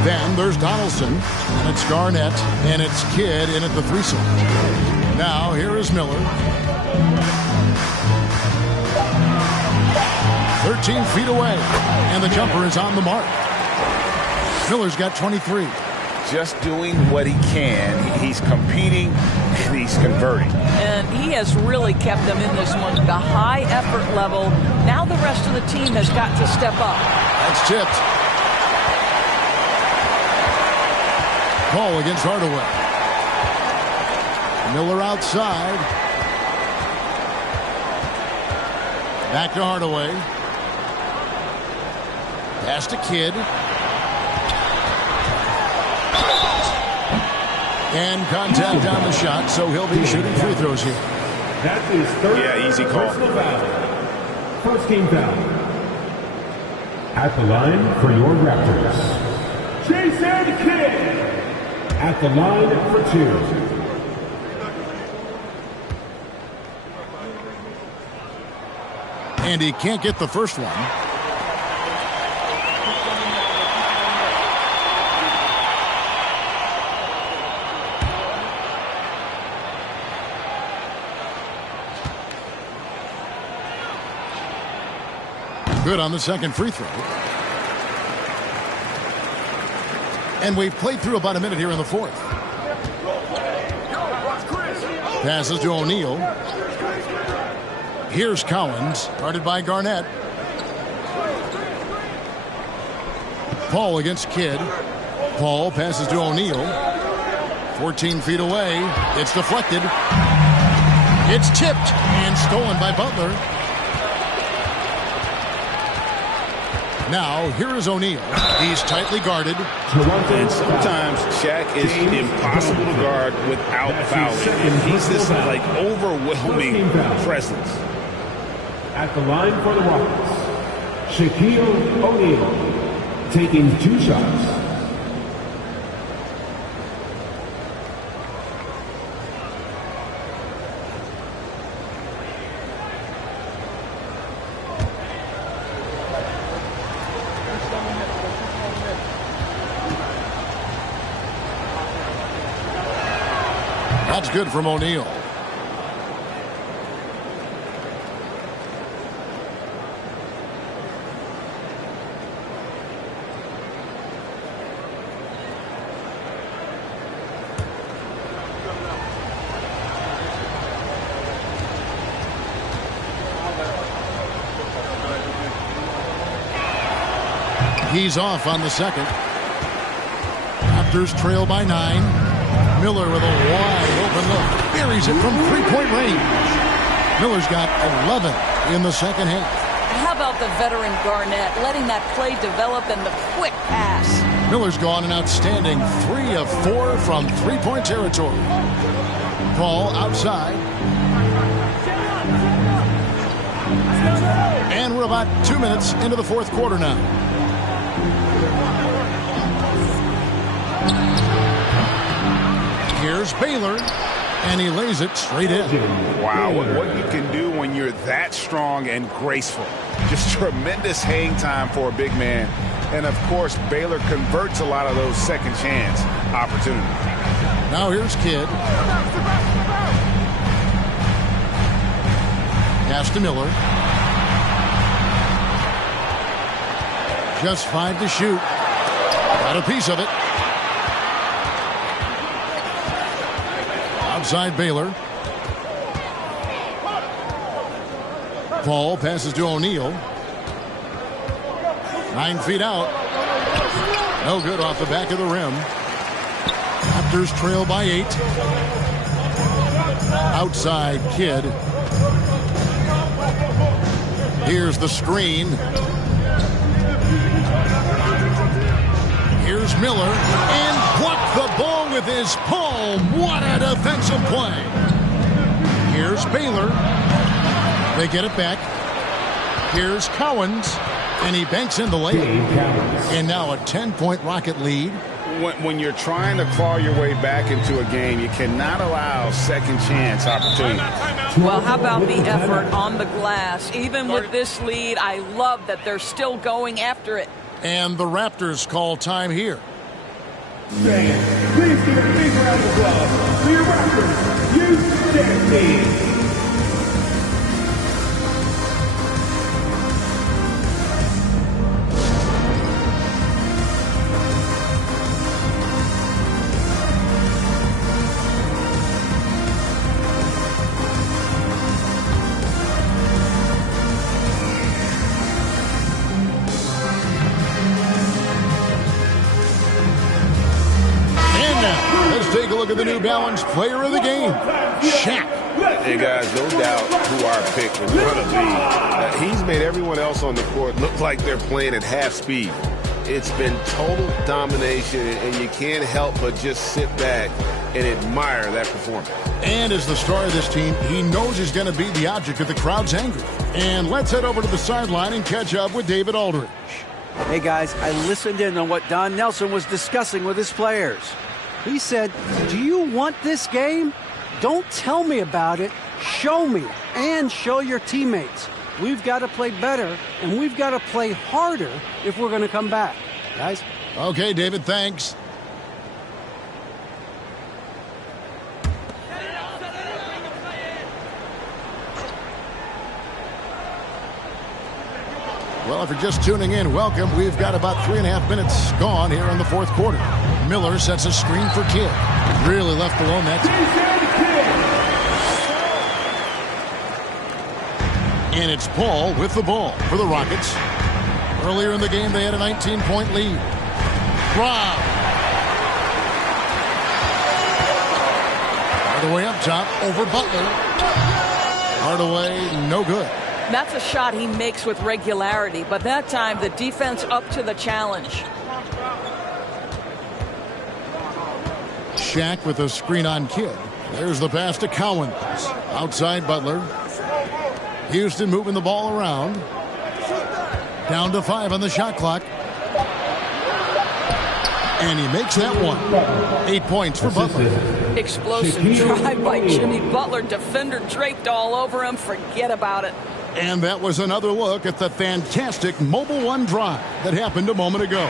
Then there's Donaldson, and it's Garnett, and it's Kidd in at the 3 slot. Now here is Miller. 13 feet away, and the jumper is on the mark. Miller's got 23. Just doing what he can. He's competing and he's converting. And he has really kept them in this one. The high effort level. Now the rest of the team has got to step up. That's tipped. Ball against Hardaway. Miller outside. Back to Hardaway. Pass to Kidd. And contact on the shot, so he'll be shooting free throws here. That's his third easy call. personal foul. First team foul. At the line for your Raptors, Jason Kidd. At the line for 2. And he can't get the first one. Good on the second free throw. And we've played through about a minute here in the fourth. Passes to O'Neal. Here's Cowens, guarded by Garnett. Paul against Kidd. Paul passes to O'Neal. 14 feet away. It's deflected. It's tipped and stolen by Butler. Now, here is O'Neal. He's tightly guarded. And sometimes Shaq is impossible to guard without fouling. He's this, like, overwhelming presence. At the line for the Rockets, Shaquille O'Neal, taking 2 shots. That's good from O'Neal. He's off on the second. Raptors trail by 9. Miller with a wide open look. Buries it from 3-point range. Miller's got 11 in the second half. How about the veteran Garnett letting that play develop and the quick pass? Miller's gone an outstanding 3 of 4 from 3-point territory. Paul outside. And we're about 2 minutes into the fourth quarter now. Here's Baylor, and he lays it straight in. Wow, what you can do when you're that strong and graceful. Just tremendous hang time for a big man. And, of course, Baylor converts a lot of those second chance opportunities. Now here's Kidd. Pass to Miller. Just 5 to shoot. Got a piece of it. Outside Baylor. Paul passes to O'Neal. 9 feet out. No good off the back of the rim. Raptors trail by 8. Outside Kidd. Here's the screen. Here's Miller. And blocked the ball with his palm. What a defensive play. Here's Baylor. They get it back. Here's Cowens. And he banks in the layup. And now a 10-point Rocket lead. When you're trying to claw your way back into a game, you cannot allow second chance opportunity. Well, how about the effort on the glass? Even with this lead, I love that they're still going after it. And the Raptors call time here. Please give a big round of applause for your Raptors, U-16. Take a look at the New Balance player of the game, Shaq. Hey, guys, no doubt who our pick is going to be. He's made everyone else on the court look like they're playing at half speed. It's been total domination, and you can't help but just sit back and admire that performance. And as the star of this team, he knows he's going to be the object of the crowd's anger. And let's head over to the sideline and catch up with David Aldridge. Hey, guys, I listened in on what Don Nelson was discussing with his players. He said, do you want this game? Don't tell me about it. Show me and show your teammates. We've got to play better, and we've got to play harder if we're going to come back. Guys? Okay, David, thanks. Well, if you're just tuning in, welcome. We've got about 3.5 minutes gone here in the fourth quarter. Miller sets a screen for Kidd. Really left alone that time. And it's Paul with the ball for the Rockets. Earlier in the game, they had a 19-point lead. Brown. Hardaway up top over Butler. Hardaway, no good. That's a shot he makes with regularity, but that time the defense up to the challenge. Shaq with a screen on Kidd. There's the pass to Cowens. Outside Butler. Houston moving the ball around. Down to 5 on the shot clock. And he makes that one. 8 points for Butler. Explosive drive by Jimmy Butler. Defender draped all over him. Forget about it. And that was another look at the fantastic Mobile One drive that happened a moment ago.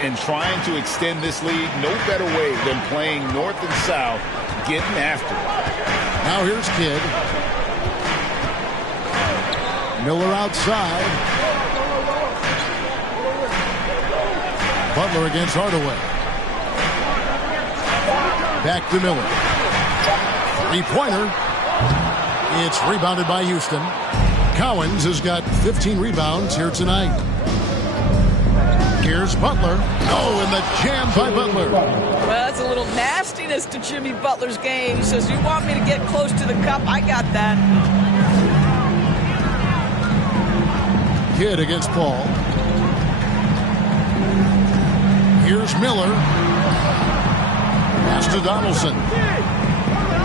And trying to extend this lead, no better way than playing north and south, getting after it. Now here's Kidd. Miller outside. Butler against Hardaway. Back to Miller. Three-pointer. It's rebounded by Houston. Cowens has got 15 rebounds here tonight. Here's Butler. Oh, and the jam by Butler. Well, that's a little nastiness to Jimmy Butler's game. He says, you want me to get close to the cup? I got that. Kidd against Paul. Here's Miller. Pass to Donaldson.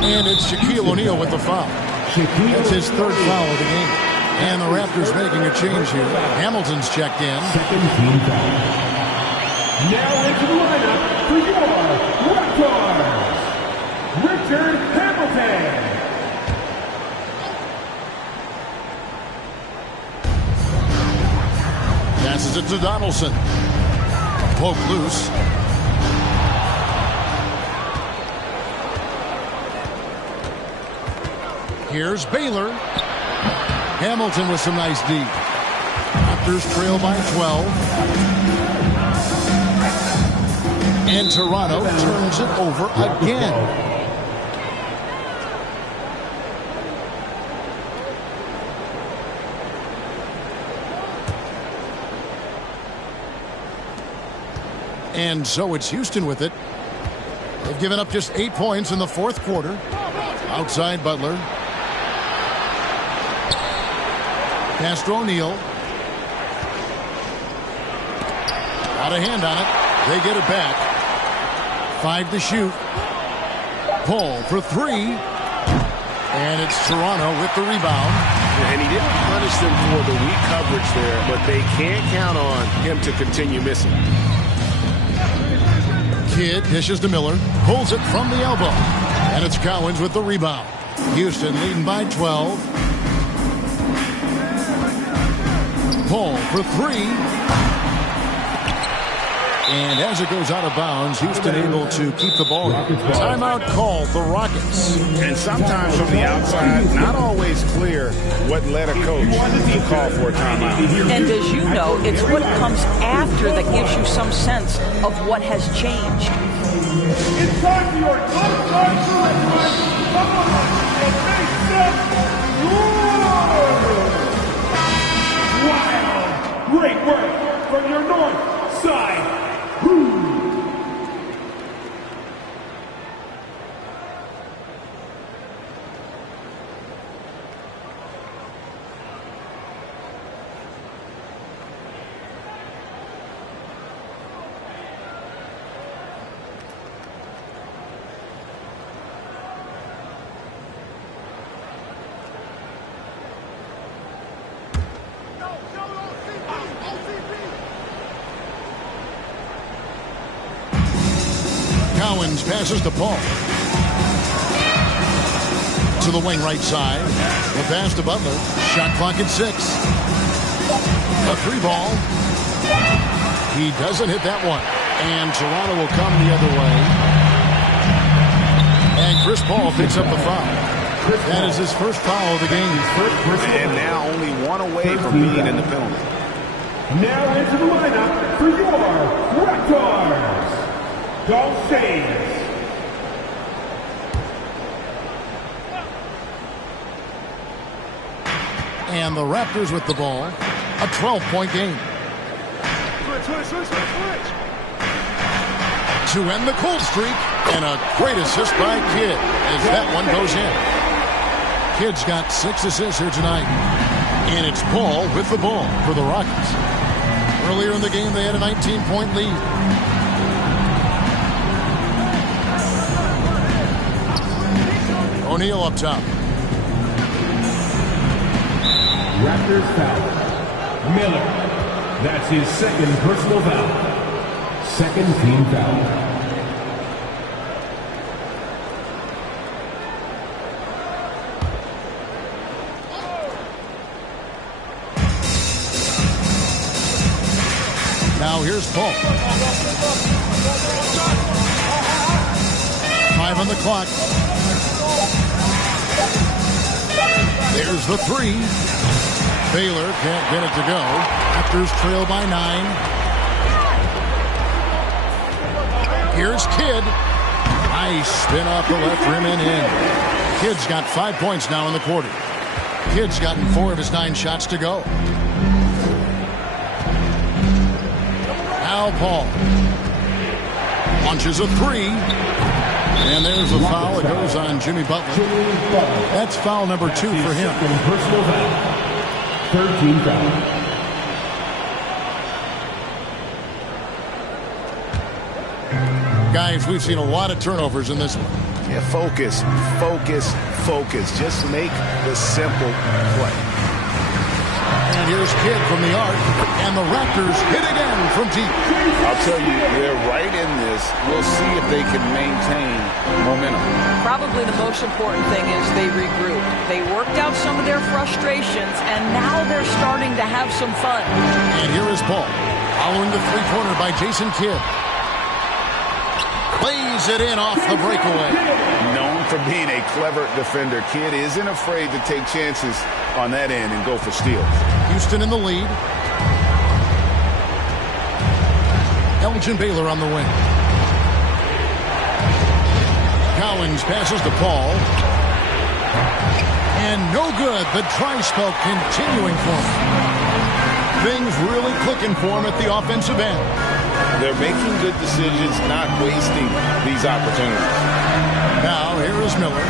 And it's Shaquille O'Neal with the foul. It's his third foul of the game. And the Raptors making a change here. Hamilton's checked in. Second team foul. Now into the lineup for your Raptors, Richard Hamilton. Passes it to Donaldson. Poke loose. Here's Baylor. Hamilton with some nice D. Raptors trail by 12. And Toronto turns it over again. And so it's Houston with it. They've given up just 8 points in the fourth quarter. Outside Butler. Pass to O'Neal. Got a hand on it. They get it back. 5 to shoot. Paul for 3. And it's Toronto with the rebound. And he didn't punish them for the weak coverage there, but they can't count on him to continue missing. Kidd dishes to Miller. Pulls it from the elbow. And it's Cowens with the rebound. Houston leading by 12. Paul for 3. And as it goes out of bounds, Houston able to keep the ball. Timeout called the Rockets. And sometimes from the outside, not always clear what led a coach to call for a timeout. And as you know, it's what comes after that gives you some sense of what has changed. It's time for your non-time selection. Come on, and make them yours. Wow, great work from your north side. Cowens passes to Paul. To the wing right side. The pass to Butler. Shot clock at 6. A 3 ball. He doesn't hit that one. And Toronto will come the other way. And Chris Paul picks up the foul. That is his first foul of the game. And now only one away from being in the penalty. Now into the lineup for your Raptors, Dolphins. And the Raptors with the ball. A 12-point game. To end the cold streak. And a great assist by Kidd as that one goes in. Kidd's got 6 assists here tonight. And it's Paul with the ball for the Rockets. Earlier in the game, they had a 19-point lead. O'Neal up top. Raptors foul. Miller. That's his second personal foul. Second team foul. Now here's Paul. 5 on the clock. There's the 3. Baylor can't get it to go. Raptors trail by 9. Here's Kidd. Nice spin off the left rim and in. Kidd's got 5 points now in the quarter. Kidd's gotten 4 of his 9 shots to go. Now Paul launches a 3, and there's a foul. It goes on Jimmy Butler. That's foul number 2 for him. Personal foul. Third team foul. Guys, we've seen a lot of turnovers in this one. Yeah, focus, focus, focus. Just make the simple play. And here's Kidd from the arc, and the Raptors hit again from deep. I'll tell you, they're right in this. We'll see if they can maintain momentum. Probably the most important thing is they regrouped. They worked out some of their frustrations, and now they're starting to have some fun. And here is Paul, following the three-pointer by Jason Kidd. Plays it in off the breakaway. Known for being a clever defender, Kidd isn't afraid to take chances on that end and go for steals. Houston in the lead. Elgin Baylor on the wing. Cowens passes to Paul. And no good. The dry spell continuing for him. Things really clicking for him at the offensive end. They're making good decisions, not wasting these opportunities. Now here is Miller.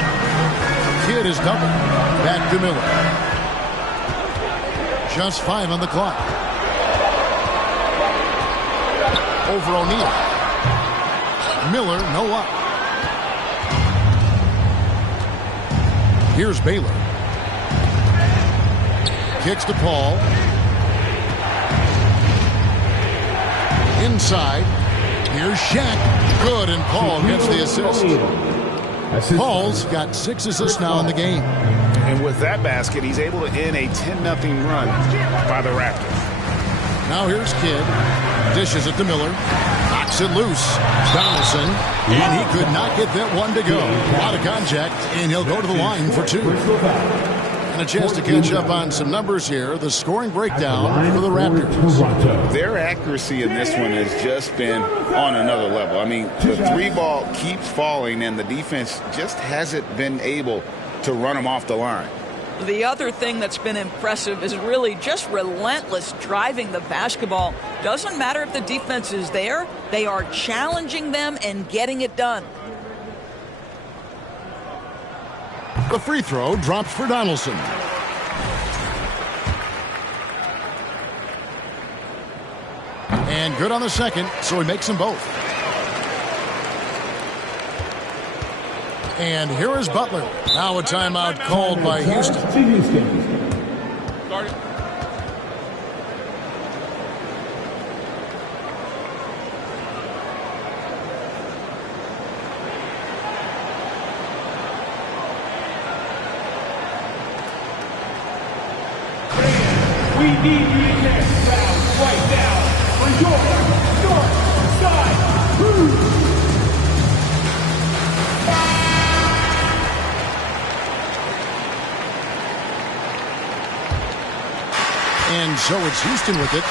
Kidd is doubled. Back to Miller. Just 5 on the clock. Over O'Neal. Miller, no up. Here's Baylor. Kicks to Paul. Inside. Here's Shaq. Good, and Paul gets the assist. Paul's got 6 assists now in the game. And with that basket, he's able to end a 10-0 run by the Raptors. Now here's Kidd. Dishes it to Miller. Knocks it loose. Donaldson. And he could not get that one to go. Out of contact, and he'll go to the line for 2. And a chance to catch up on some numbers here. The scoring breakdown for the Raptors. Their accuracy in this one has just been on another level. I mean, the 3-ball keeps falling, and the defense just hasn't been able to run them off the line. The other thing that's been impressive is really just relentless driving the basketball. Doesn't matter if the defense is there, they are challenging them and getting it done. The free throw drops for Donaldson. And good on the second, so he makes them both. And here is Butler. Now a timeout called by Houston. We need the next round right now for your north side crew. And so it's Houston with it.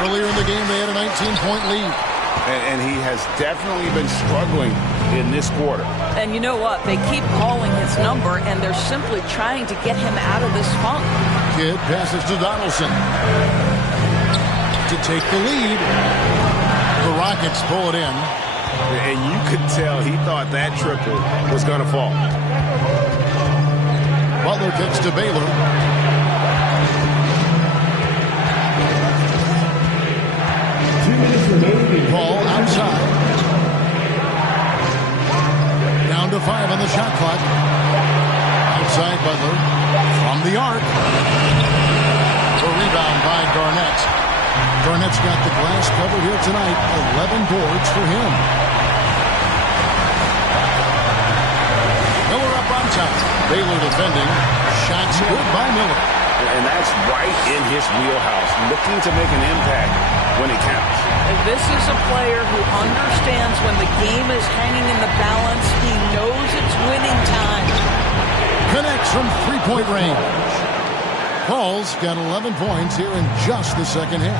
Earlier in the game, they had a 19-point lead. And he has definitely been struggling in this quarter. And you know what? They keep calling his number, and they're simply trying to get him out of this funk. Kidd passes to Donaldson to take the lead. The Rockets pull it in. And you could tell he thought that triple was going to fall. Butler kicks to Baylor. Ball outside. Down to 5 on the shot clock. Outside Butler. From the arc. A rebound by Garnett. Garnett's got the glass covered here tonight. 11 boards for him. Miller up on top. Baylor defending. Shots good by Miller. And that's right in his wheelhouse. Looking to make an impact when it counts. This is a player who understands when the game is hanging in the balance. He knows it's winning time. Connects from three-point range. Paul's got 11 points here in just the second half.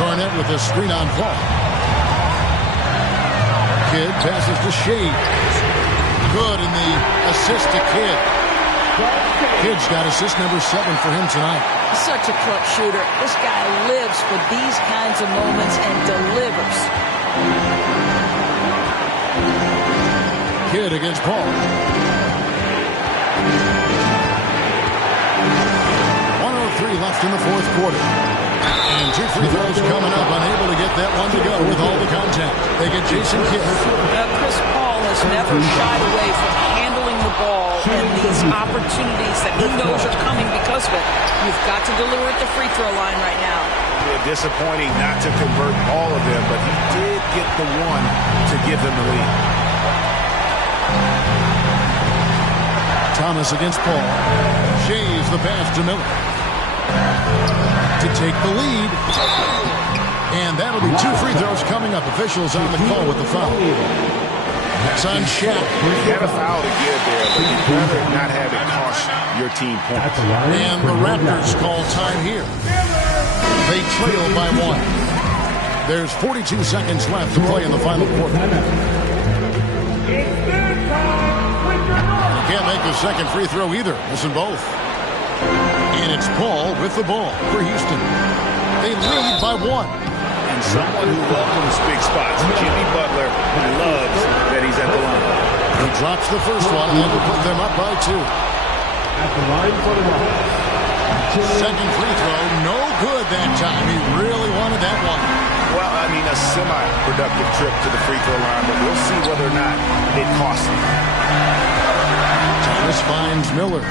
Garnett with a screen on Paul. Kidd passes to Shade. Good in the assist to Kidd. Kidd's got assist number 7 for him tonight. Such a clutch shooter. This guy lives for these kinds of moments and delivers. Kidd against Paul. 1:03 left in the fourth quarter. And 2 free throws coming up, unable to get that one to go with all the contact. They get Jason Jason Kidd. Chris Paul has never shied away from handling the ball and these opportunities that he knows are coming because of it. You've got to deliver at the free throw line right now. Yeah, disappointing not to convert all of them, but he did get the one to give them the lead. Thomas against Paul. Shaves the pass to Miller to take the lead. And that'll be 2 free throws coming up. Officials on the call with the foul. It's on Shaq. You had a foul to give there, but you'd rather not have it cost your team points. And the Raptors call time here. They trail by 1. There's 42 seconds left to play in the final quarter. You can't make the second free throw either. Missing both. And it's Paul with the ball for Houston. They lead by 1. And someone who welcomes big spots. Jimmy Butler loves that he's at the line. He drops the first one, and will put them up by 2. At the line for the Rockets. Second free throw, no good that time. He really wanted that one. Well, I mean, a semi-productive trip to the free throw line, but we'll see whether or not it costs him. Thomas finds Miller.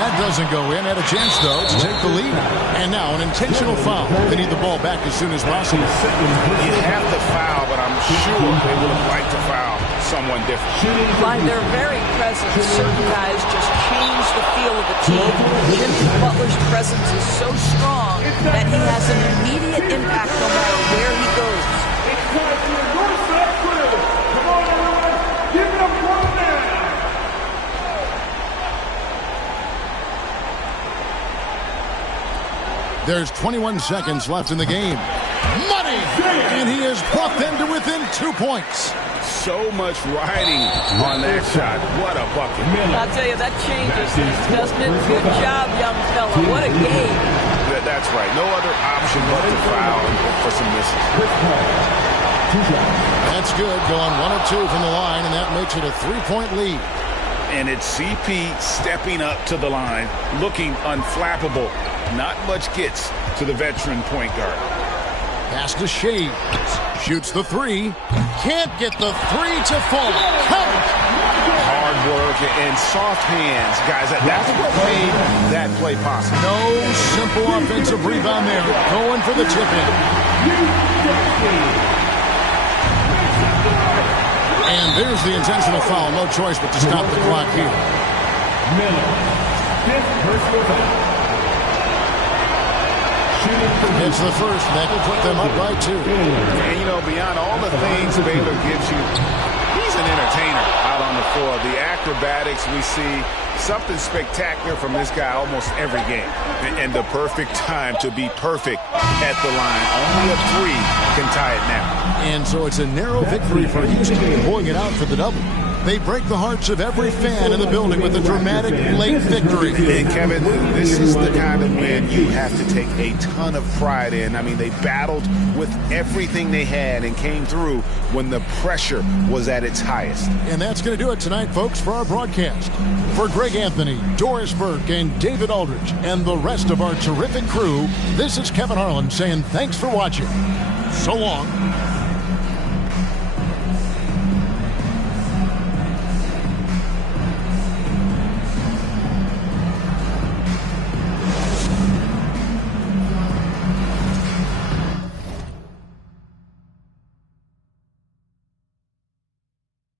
That doesn't go in. Had a chance, though, to take the lead. And now an intentional foul. They need the ball back as soon as possible. You have to foul, but I'm sure they would have liked to foul someone different. By their very presence, certain guys just change the feel of the team. Jimmy Butler's presence is so strong that he has an immediate impact no matter where he goes. It's time for your Northside crew. Come on, everyone. Give it up for him now. There's 21 seconds left in the game. Money! And he has brought them to within 2 points. So much riding on that shot. What a bucket. I'll tell you, that changes things, doesn't it? Good job, young fella. What a game. That's right. No other option but to foul for some misses. That's good. Going 1 of 2 from the line, and that makes it a 3-point lead. And it's CP stepping up to the line, looking unflappable. Not much gets to the veteran point guard. Pass to Shea. Shoots the 3. Can't get the 3 to fall. Count. Hard work and soft hands, guys. That's what made that play possible. No simple offensive rebound there. Going for the tip-in. And there's the intentional foul. No choice but to stop the clock here. Miller. 5th personal foul. It's the first. That will put them up by 2. And, you know, beyond all the things Baylor gives you, he's an entertainer out on the floor. The acrobatics we see, something spectacular from this guy almost every game. And the perfect time to be perfect at the line. Only a 3 can tie it now. And so it's a narrow victory for Houston, pulling it out for the double. They break the hearts of every fan in the building with a dramatic late victory. And Kevin, this is the kind of win you have to take a ton of pride in. I mean, they battled with everything they had and came through when the pressure was at its highest. And that's going to do it tonight, folks, for our broadcast. For Greg Anthony, Doris Burke, and David Aldridge, and the rest of our terrific crew, this is Kevin Harlan saying thanks for watching. So long.